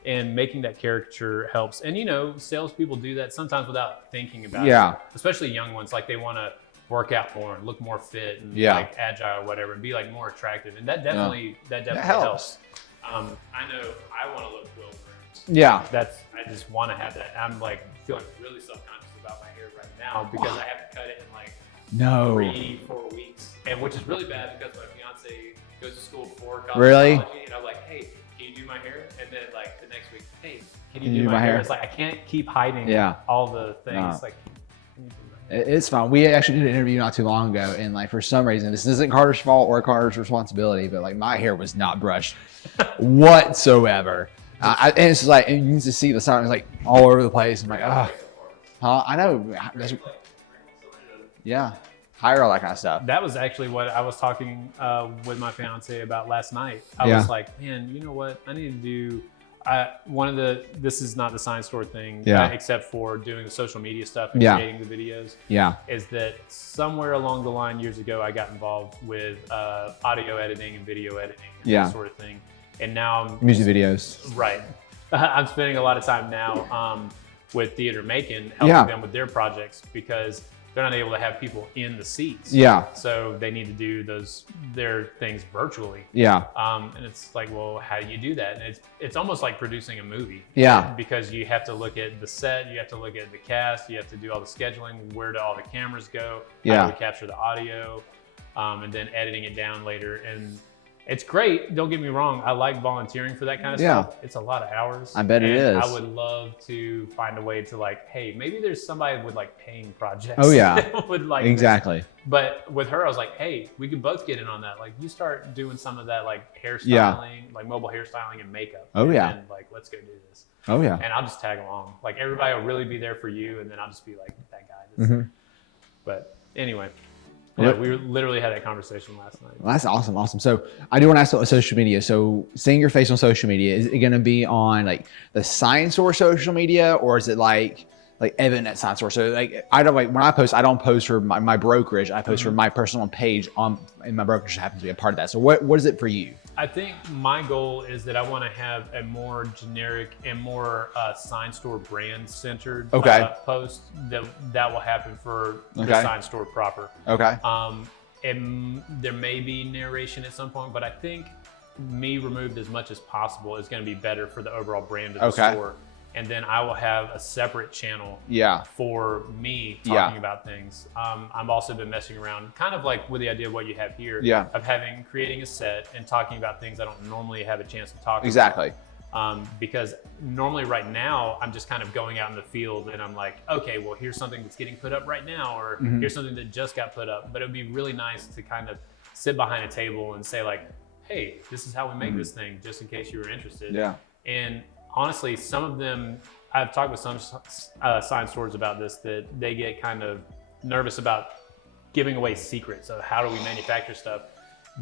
And making that caricature helps. And salespeople do that sometimes without thinking about it. Especially young ones, like they want to work out more and look more fit and like agile or whatever and be like more attractive. And that definitely helps. I know I want to look well-groomed. Yeah. I just want to have that. I'm like feeling really self-conscious about my hair right now because I have to cut it in like 3-4 weeks, and which is really bad because my fiance goes to school for cosmetology, and I'm like, hey, can you do my hair? And then like the next week, hey, can you do my hair? It's like I can't keep hiding all the things. Like, it's fine. We actually did an interview not too long ago, and like for some reason, this isn't Carter's fault or Carter's responsibility, but like my hair was not brushed whatsoever. And it's like, and you can just see the sun is like all over the place. I'm like, I know. Hire all that kind of stuff. That was actually what I was talking with my fiance about last night. I was like, man, you know what? I need to do. This is not the Sign Store thing, except for doing the social media stuff and creating the videos. Is that somewhere along the line years ago, I got involved with audio editing and video editing and that sort of thing. And now music videos. Right. I'm spending a lot of time now with Theater Macon, helping them with their projects because they're not able to have people in the seats. So they need to do their things virtually. And it's like, well, how do you do that? And it's almost like producing a movie. Because you have to look at the set, you have to look at the cast, you have to do all the scheduling, where do all the cameras go, how do we capture the audio, and then editing it down later. And it's great. Don't get me wrong. I like volunteering for that kind of stuff. It's a lot of hours. I bet it is. I would love to find a way to like, hey, maybe there's somebody with like paying projects. Oh yeah. Would like exactly. This. But with her, I was like, hey, we could both get in on that. Like you start doing some of that like hairstyling, like mobile hairstyling and makeup. And like, let's go do this. And I'll just tag along. Like everybody will really be there for you. And then I'll just be like that guy. But anyway. Yeah, we literally had that conversation last night. Well, that's awesome. So I do want to ask about social media. So seeing your face on social media, is it going to be on like the Sign Store social media, or is it like Evan at Sign Store? So like I don't when I post, I don't post for my brokerage. I post for my personal page and my brokerage happens to be a part of that. So what is it for you? I think my goal is that I want to have a more generic and more Sign Store brand centered post that will happen for the Sign Store proper. And there may be narration at some point, but I think me removed as much as possible is going to be better for the overall brand of the store. And then I will have a separate channel for me talking about things. I've also been messing around kind of like with the idea of what you have here of creating a set and talking about things I don't normally have a chance to talk about. Because normally right now, I'm just kind of going out in the field and I'm like, okay, well, here's something that's getting put up right now, or here's something that just got put up. But it'd be really nice to kind of sit behind a table and say like, hey, this is how we make this thing, just in case you were interested. And honestly, some of them, I've talked with some Sign Stores about this, that they get kind of nervous about giving away secrets of how do we manufacture stuff.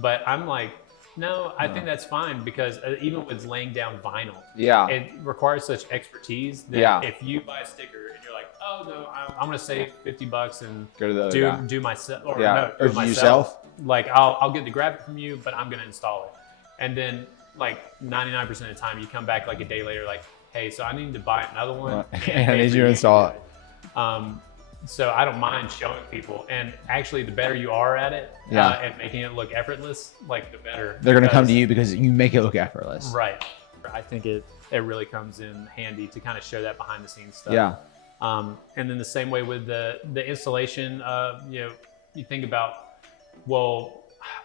But I'm like, no, I think that's fine because even with laying down vinyl, it requires such expertise that if you buy a sticker and you're like, oh no, I'm going to save $50 and go to the do myself, or do it myself. Like I'll get the graphic from you, but I'm going to install it. And then like 99% of the time you come back like a day later, like, hey, so I need to buy another one. And I need you to install it. So I don't mind showing people. And actually the better you are at it and making it look effortless, like the better. They're going to come to you because you make it look effortless. Right. I think it really comes in handy to kind of show that behind the scenes stuff. And then the same way with the installation, you think about, well,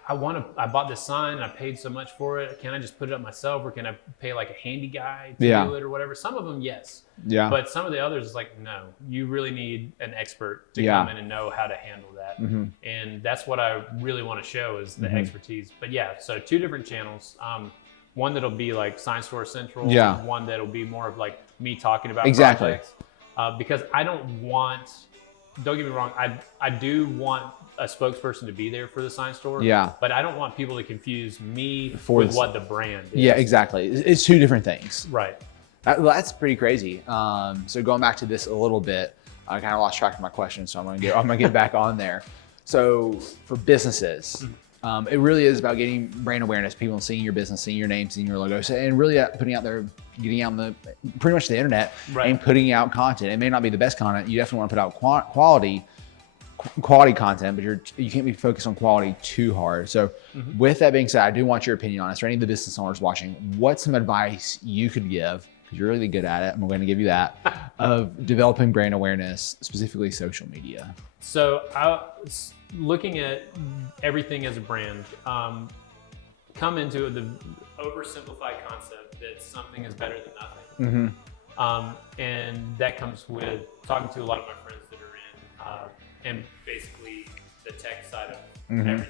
I bought this sign, I paid so much for it. Can I just put it up myself, or can I pay like a handy guy to do it or whatever? Some of them, yes. Yeah. But some of the others, is like, no, you really need an expert to come in and know how to handle that. And that's what I really want to show is the expertise. But yeah, so 2 different channels. One that'll be like Sign Store Central. Yeah. One that'll be more of like me talking about projects. Because I don't get me wrong, I do want a spokesperson to be there for the sign store. Yeah. But I don't want people to confuse me with what the brand is. Yeah, exactly. It's 2 different things. Right. That's pretty crazy. So going back to this a little bit, I kind of lost track of my question, so I'm gonna get back on there. So for businesses, it really is about getting brand awareness, people seeing your business, seeing your name, seeing your logo, and really getting out on pretty much the internet and putting out content. It may not be the best content. You definitely want to put out quality content, but you can't be focused on quality too hard. So with that being said, I do want your opinion on this. For any of the business owners watching, what's some advice you could give, because you're really good at it, I'm going to give you that, of developing brand awareness, specifically social media? So looking at everything as a brand, come into the oversimplified concept that something is better than nothing. And that comes with talking to a lot of my friends that are in basically the tech side of everything.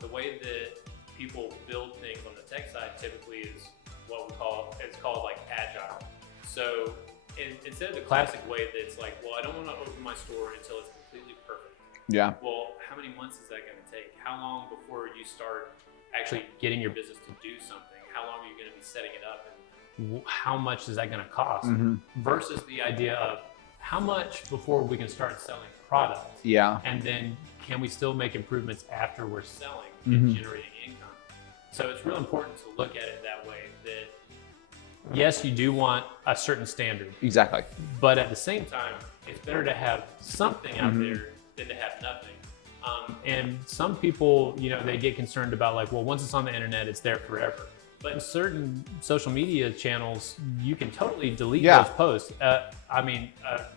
The way that people build things on the tech side typically is it's called like agile. So instead of the classic way that's like, well, I don't want to open my store until it's completely perfect. Yeah. Well, how many months is that going to take? How long before you start actually getting your business to do something? How long are you going to be setting it up? And how much is that going to cost? Versus the idea of how much before we can start selling product? Yeah. And then can we still make improvements after we're selling and generating income? So it's real important to look at it that way, that yes, you do want a certain standard. Exactly. But at the same time, it's better to have something out there than to have nothing. And some people, they get concerned about like, well, once it's on the internet, it's there forever. But in certain social media channels, you can totally delete those posts.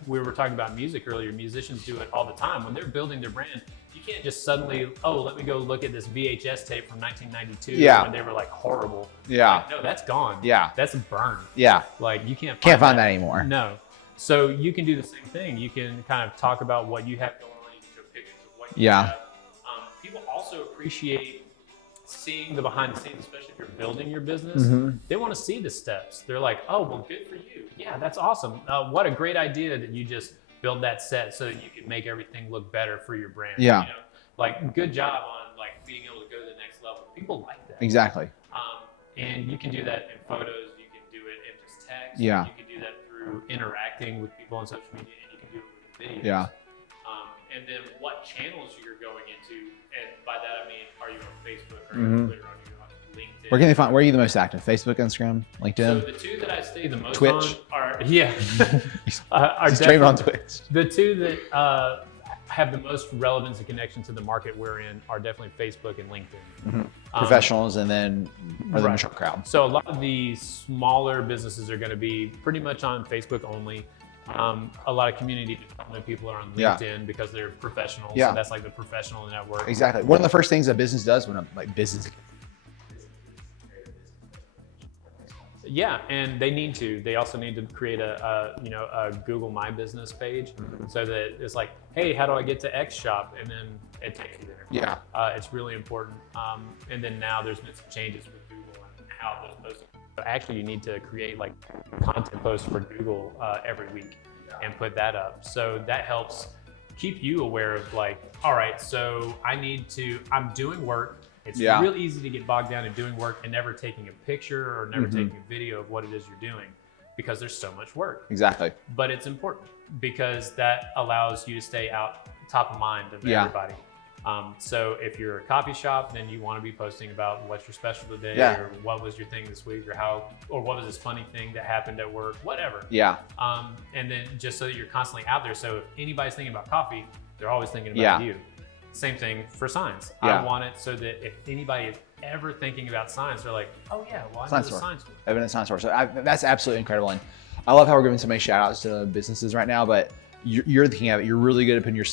We were talking about music earlier. Musicians do it all the time. When they're building their brand, you can't just suddenly, let me go look at this VHS tape from 1992 when they were like horrible. Yeah. Like, no, that's gone. Yeah. That's burned. Yeah. Like you can't find that anymore. No. So you can do the same thing. You can kind of talk about what you have going on. You can show pictures of what you have. People also appreciate seeing the behind the scenes, especially if you're building your business. They want to see the steps. They're like, oh, well, good for you. Yeah, that's awesome. What a great idea that you just build that set so that you can make everything look better for your brand. Yeah. Like good job on like being able to go to the next level. People like that. Exactly. And you can do that in photos. You can do it in just text. Yeah. You can do that through interacting with people on social media, and you can do it with videos. Yeah. And then what channels you're going into, and by that I mean, are you on Facebook, are you on Twitter, are you on LinkedIn? Where can they find? Where are you the most active? Facebook, Instagram, LinkedIn? So the 2 that I stay the most Twitch. on are stream on Twitch. The 2 that have the most relevance and connection to the market we're in are definitely Facebook and LinkedIn. Professionals and then the initial crowd. So a lot of the smaller businesses are going to be pretty much on Facebook only. A lot of community development people are on LinkedIn because they're professionals. Yeah. So that's like the professional network. Exactly. One of the first things a business does when business. Yeah, and they need to. They also need to create a Google My Business page so that it's like, hey, how do I get to X shop? And then it takes you there. Yeah. It's really important. And then now there's been some changes with Google and how those posts. Actually, you need to create like content posts for Google every week and put that up. So that helps keep you aware of like, all right, so I'm doing work. It's real easy to get bogged down in doing work and never taking a picture or never taking a video of what it is you're doing because there's so much work. Exactly. But it's important because that allows you to stay out top of mind of everybody. So if you're a coffee shop, then you want to be posting about what's your special today or what was your thing this week or what was this funny thing that happened at work, whatever. Yeah. And then just so that you're constantly out there. So if anybody's thinking about coffee, they're always thinking about you. Same thing for signs. I want it so that if anybody is ever thinking about signs, they're like, oh yeah, well, I know the sign store. Evidence sign store. So that's absolutely incredible. And I love how we're giving so many shout outs to businesses right now, but you're the king of it. You're really good at putting your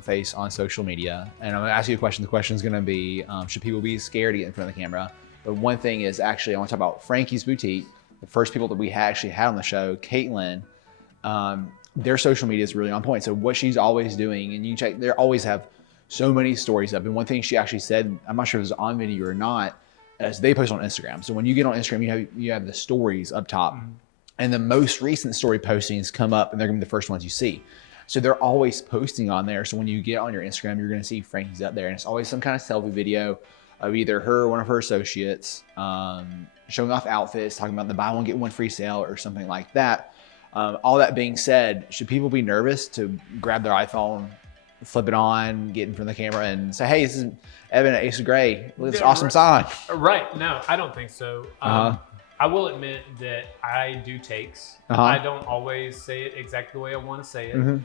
face on social media. And I'm gonna ask you a question. The question is gonna be, should people be scared to get in front of the camera? But one thing is actually, I want to talk about Frankie's Boutique. The first people that we actually had on the show, Caitlin, their social media is really on point. So what she's always doing, and you can check, they always have so many stories up. And one thing she actually said, I'm not sure if it was on video or not, is they post on Instagram. So when you get on Instagram, you have the stories up top. And the most recent story postings come up and they're gonna be the first ones you see. So they're always posting on there. So when you get on your Instagram, you're gonna see Frankie's up there, and it's always some kind of selfie video of either her or one of her associates showing off outfits, talking about the buy one, get one free sale or something like that. All that being said, should people be nervous to grab their iPhone, flip it on, get in front of the camera and say, hey, this is Evan at Ace of Gray. Look at this awesome sign. Right, no, I don't think so. I will admit that I do takes. I don't always say it exactly the way I want to say it,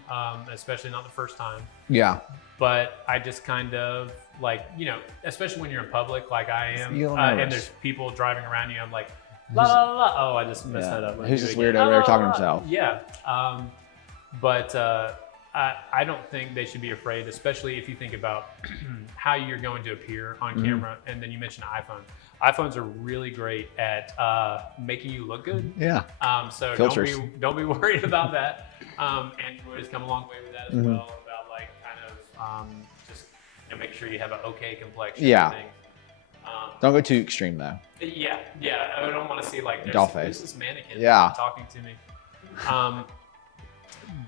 especially not the first time. Yeah. But I just kind of like, especially when you're in public like I am, and there's people driving around you, I'm like, la la la la. Oh, I just messed that up. Who's this weirdo over there talking to himself? Yeah. But I don't think they should be afraid, especially if you think about how you're going to appear on camera. And then you mentioned iPhone. iPhones are really great at making you look good. Yeah. So filters. don't be worried about that. Android has come a long way with that as well, about like kind of just make sure you have an okay complexion. Yeah. And things. Don't go too extreme though. Yeah. I don't want to see like there's this mannequin talking to me.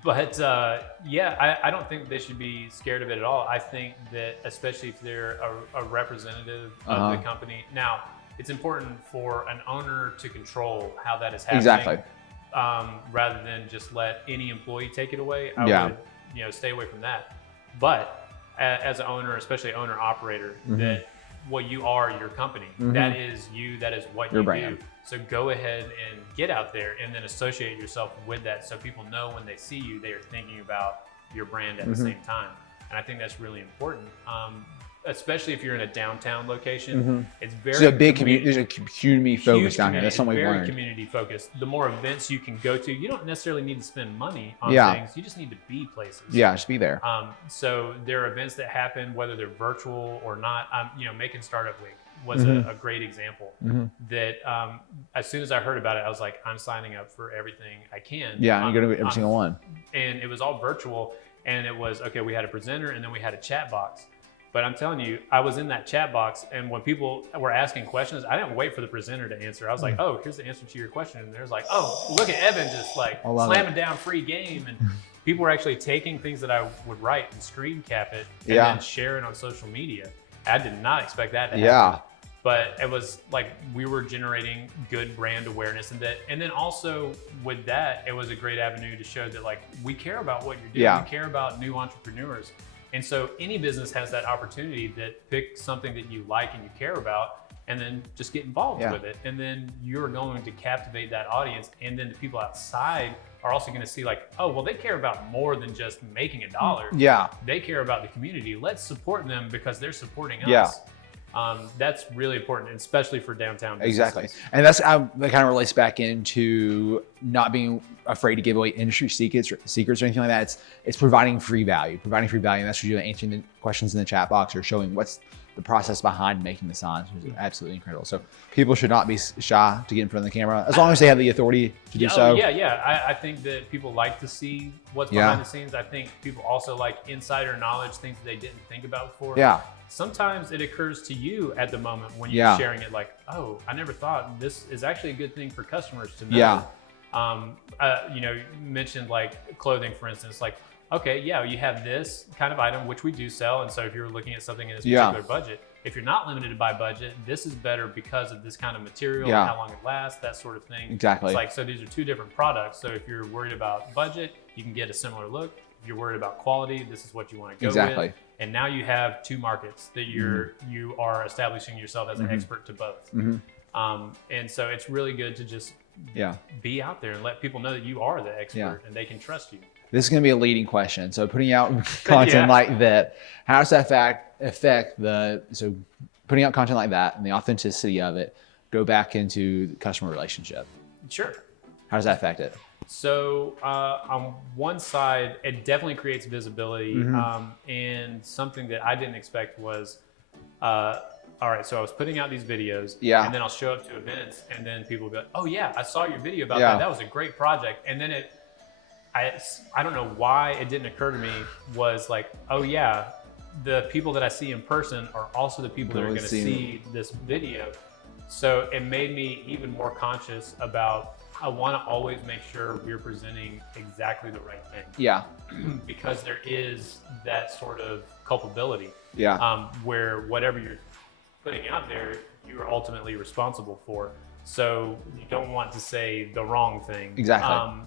But I don't think they should be scared of it at all. I think that especially if they're a representative of the company. Now, it's important for an owner to control how that is happening. Exactly. Rather than just let any employee take it away. I would, stay away from that. But as an owner, especially owner operator, that what you are, your company, that is you, that is what you do. So go ahead and get out there and then associate yourself with that, so people know when they see you, they are thinking about your brand at the same time. And I think that's really important, especially if you're in a downtown location. It's very There's a big community. There's a community focus down here. That's something we've learned. Very community focused. The more events you can go to, you don't necessarily need to spend money on things. You just need to be places. Yeah, just be there. So there are events that happen, whether they're virtual or not. Macon Startup Week was a great example. That as soon as I heard about it, I was like, I'm signing up for everything I can. Yeah, you're going to every single one. And it was all virtual. And it was, okay, we had a presenter and then we had a chat box. But I'm telling you, I was in that chat box, and when people were asking questions, I didn't wait for the presenter to answer. I was like, oh, here's the answer to your question. And there's like, oh, look at Evan just like slamming down free game. And people were actually taking things that I would write and screen cap it and then share it on social media. I did not expect that to happen. But it was like we were generating good brand awareness, and then also with that, it was a great avenue to show that like we care about what you're doing. We care about new entrepreneurs. And so any business has that opportunity that pick something that you like and you care about, and then just get involved with it. And then you're going to captivate that audience. And then the people outside are also going to see like, oh, well, they care about more than just making $1. They care about the community. Let's support them because they're supporting us. That's really important, especially for downtown businesses. Exactly. And that kind of relates back into not being afraid to give away industry secrets or anything like that. It's providing free value. And that's what you're doing, answering the questions in the chat box or showing what's the process behind making the signs, which is absolutely incredible. So people should not be shy to get in front of the camera, as long as they have the authority to do so. I think that people like to see what's behind the scenes. I think people also like insider knowledge, things that they didn't think about before. Sometimes it occurs to you at the moment when you're sharing it, like, oh, I never thought this is actually a good thing for customers to know. You mentioned like clothing, for instance, like, okay, you have this kind of item, which we do sell. And so if you're looking at something in this particular budget, if you're not limited by budget, this is better because of this kind of material, how long it lasts, that sort of thing. Exactly. It's like, so these are two different products. So if you're worried about budget, you can get a similar look. If you're worried about quality, this is what you want to go with. And now you have two markets that you are establishing yourself as an expert to both. And so it's really good to just be out there and let people know that you are the expert and they can trust you. This is going to be a leading question. So putting out content like that, how does that affect so putting out content like that and the authenticity of it go back into the customer relationship? Sure. How does that affect it? So on one side, it definitely creates visibility. And something that I didn't expect was, all right, so I was putting out these videos, and then I'll show up to events, and then people will be like, oh yeah, I saw your video about that. That was a great project. And then I don't know why it didn't occur to me was like, oh yeah, the people that I see in person are also the people that are going to see this video. So it made me even more conscious about, I want to always make sure we're presenting exactly the right thing. Yeah. Because there is that sort of culpability. Yeah. Where whatever you're putting out there, you are ultimately responsible for. So you don't want to say the wrong thing. Exactly.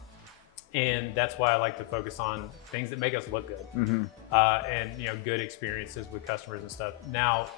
And that's why I like to focus on things that make us look good. And good experiences with customers and stuff. Now,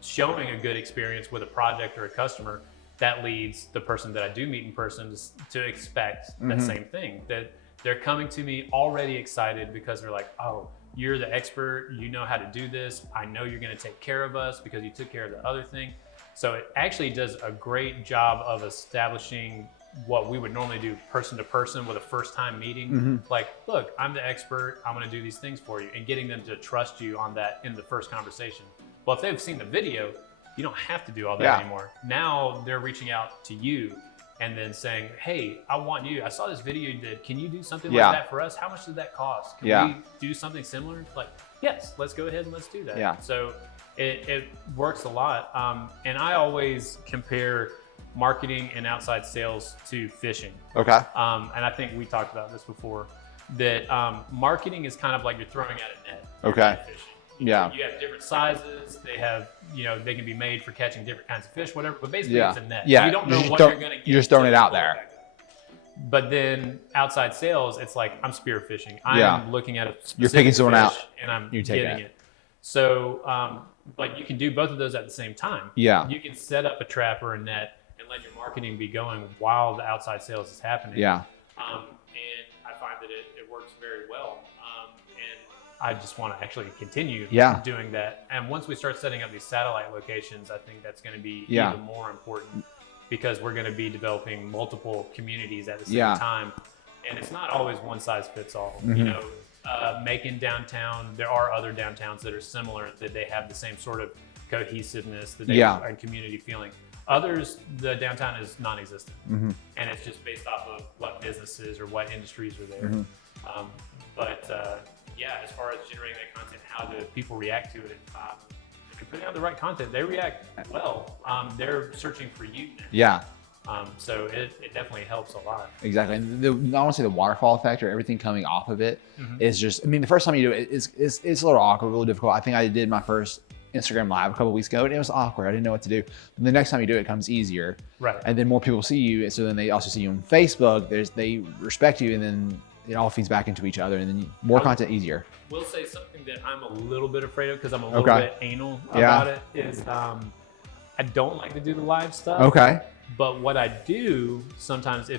showing a good experience with a project or a customer, that leads the person that I do meet in person to expect that same thing, that they're coming to me already excited because they're like, oh, you're the expert, you know how to do this. I know you're going to take care of us because you took care of the other thing. So it actually does a great job of establishing what we would normally do person to person with a first time meeting. Like, look, I'm the expert, I'm going to do these things for you, and getting them to trust you on that in the first conversation. Well, if they've seen the video, you don't have to do all that anymore. Now they're reaching out to you and then saying, hey, I want you. I saw this video you did. Can you do something like that for us? How much did that cost? Can we do something similar? Like, yes, let's go ahead and let's do that. Yeah. So it works a lot. And I always compare marketing and outside sales to fishing. Okay. And I think we talked about this before, that marketing is kind of like you're throwing out a net. Okay. Fishing. Yeah. You have different sizes. They have, they can be made for catching different kinds of fish, whatever. But basically, it's a net. Yeah. You don't know what you're going to get. You're just throwing it out there. But then outside sales, it's like I'm spear fishing. I'm looking at a specific You're picking someone out, and I'm getting it. So, but you can do both of those at the same time. Yeah. You can set up a trap or a net and let your marketing be going while the outside sales is happening. Yeah. And I find that it works very well. I just want to actually continue doing that. And once we start setting up these satellite locations, I think that's going to be even more important, because we're going to be developing multiple communities at the same time. And it's not always one size fits all. Macon downtown, there are other downtowns that are similar, that they have the same sort of cohesiveness that they and community feeling. Others, the downtown is non-existent. And it's just based off of what businesses or what industries are there. As far as generating that content, how do people react to it? If you're putting out the right content, they react well. They're searching for you now. Yeah. So it definitely helps a lot. Exactly. And I want to say the waterfall effect, or everything coming off of it, is just, the first time you do it, it's a little awkward, a little difficult. I think I did my first Instagram live a couple of weeks ago, and it was awkward. I didn't know what to do. But the next time you do it, it comes easier. Right. And then more people see you. So then they also see you on Facebook. They respect you, and then it all feeds back into each other, and then more content, easier. Will say something that I'm a little bit afraid of, because I'm a little bit anal about it, is I don't like to do the live stuff. Okay. But what I do sometimes,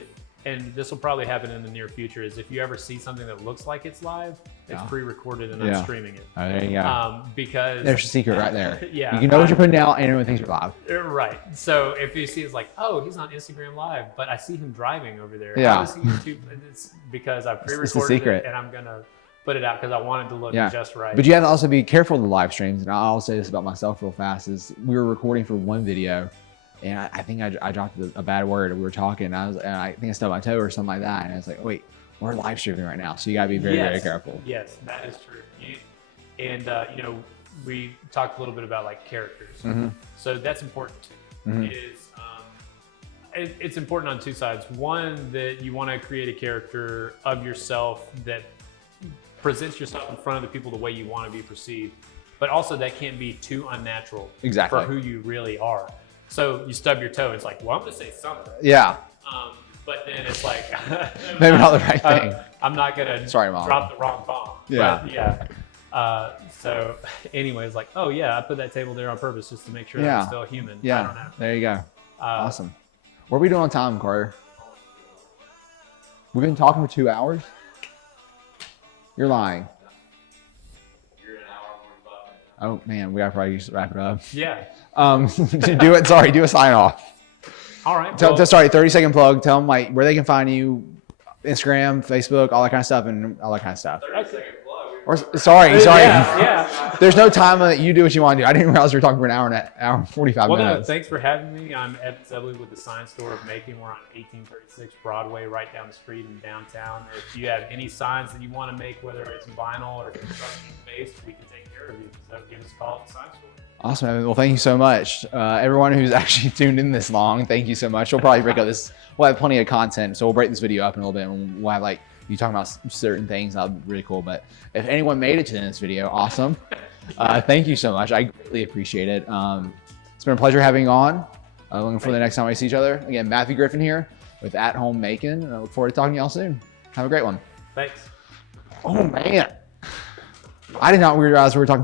and this will probably happen in the near future, is if you ever see something that looks like it's live, it's pre-recorded and I'm streaming it. Oh, there you go. Because there's a secret right there. You can know what you're putting out, and everyone thinks you're live. Right. So if you see, it's like, oh, he's on Instagram Live, but I see him driving over there. Yeah. How does he YouTube? It's because I pre-recorded it, and I'm gonna put it out because I want it to look just right. But you have to also be careful of the live streams. And I'll say this about myself real fast: is we were recording for one video, and I think I dropped a bad word. We were talking, and I think I stubbed my toe or something like that, and I was like, wait, we're live streaming right now, so you gotta be very, very careful. Yes, that is true. We talked a little bit about like characters, so that's important too. It's important on two sides. One, that you want to create a character of yourself that presents yourself in front of the people the way you want to be perceived, but also that can't be too unnatural for who you really are. So you stub your toe, it's like, well, I'm gonna say something. Yeah. But then it's like, maybe not the right thing. I'm not gonna drop the wrong bomb. Yeah. But so anyways, like, oh yeah, I put that table there on purpose just to make sure I'm still human. Yeah. I don't know. There you go. Awesome. What are we doing on time, Carter? We've been talking for 2 hours? You're lying. You're an hour and 45 minutes. Oh man, we gotta probably just wrap it up. Yeah. Do a sign off. All right. 30-second plug. Tell them where they can find you. Instagram, Facebook, all that kind of stuff, and all that kind of stuff. 30-second plug. Or, sorry. Yeah. There's no time limit. You do what you want to do. I didn't realize we were talking for an hour and 45 well, minutes. No, thanks for having me. I'm Evan Zebley with the Sign Store of Macon. We're on 1836 Broadway, right down the street in downtown. If you have any signs that you want to make, whether it's vinyl or construction-based, we can take care of you. So give us a call at the Sign Store. Awesome, Evan. Well, thank you so much. Everyone who's actually tuned in this long, thank you so much. We'll probably break up this. We'll have plenty of content, so we'll break this video up in a little bit, and we'll have like you talking about certain things. That'll be really cool. But if anyone made it to this video, awesome. Thank you so much. I greatly appreciate it. It's been a pleasure having you on. Looking for the next time we see each other. Again, Matthew Griffin here with At Home Macon. And I look forward to talking to y'all soon. Have a great one. Thanks. Oh man, I did not realize we were talking for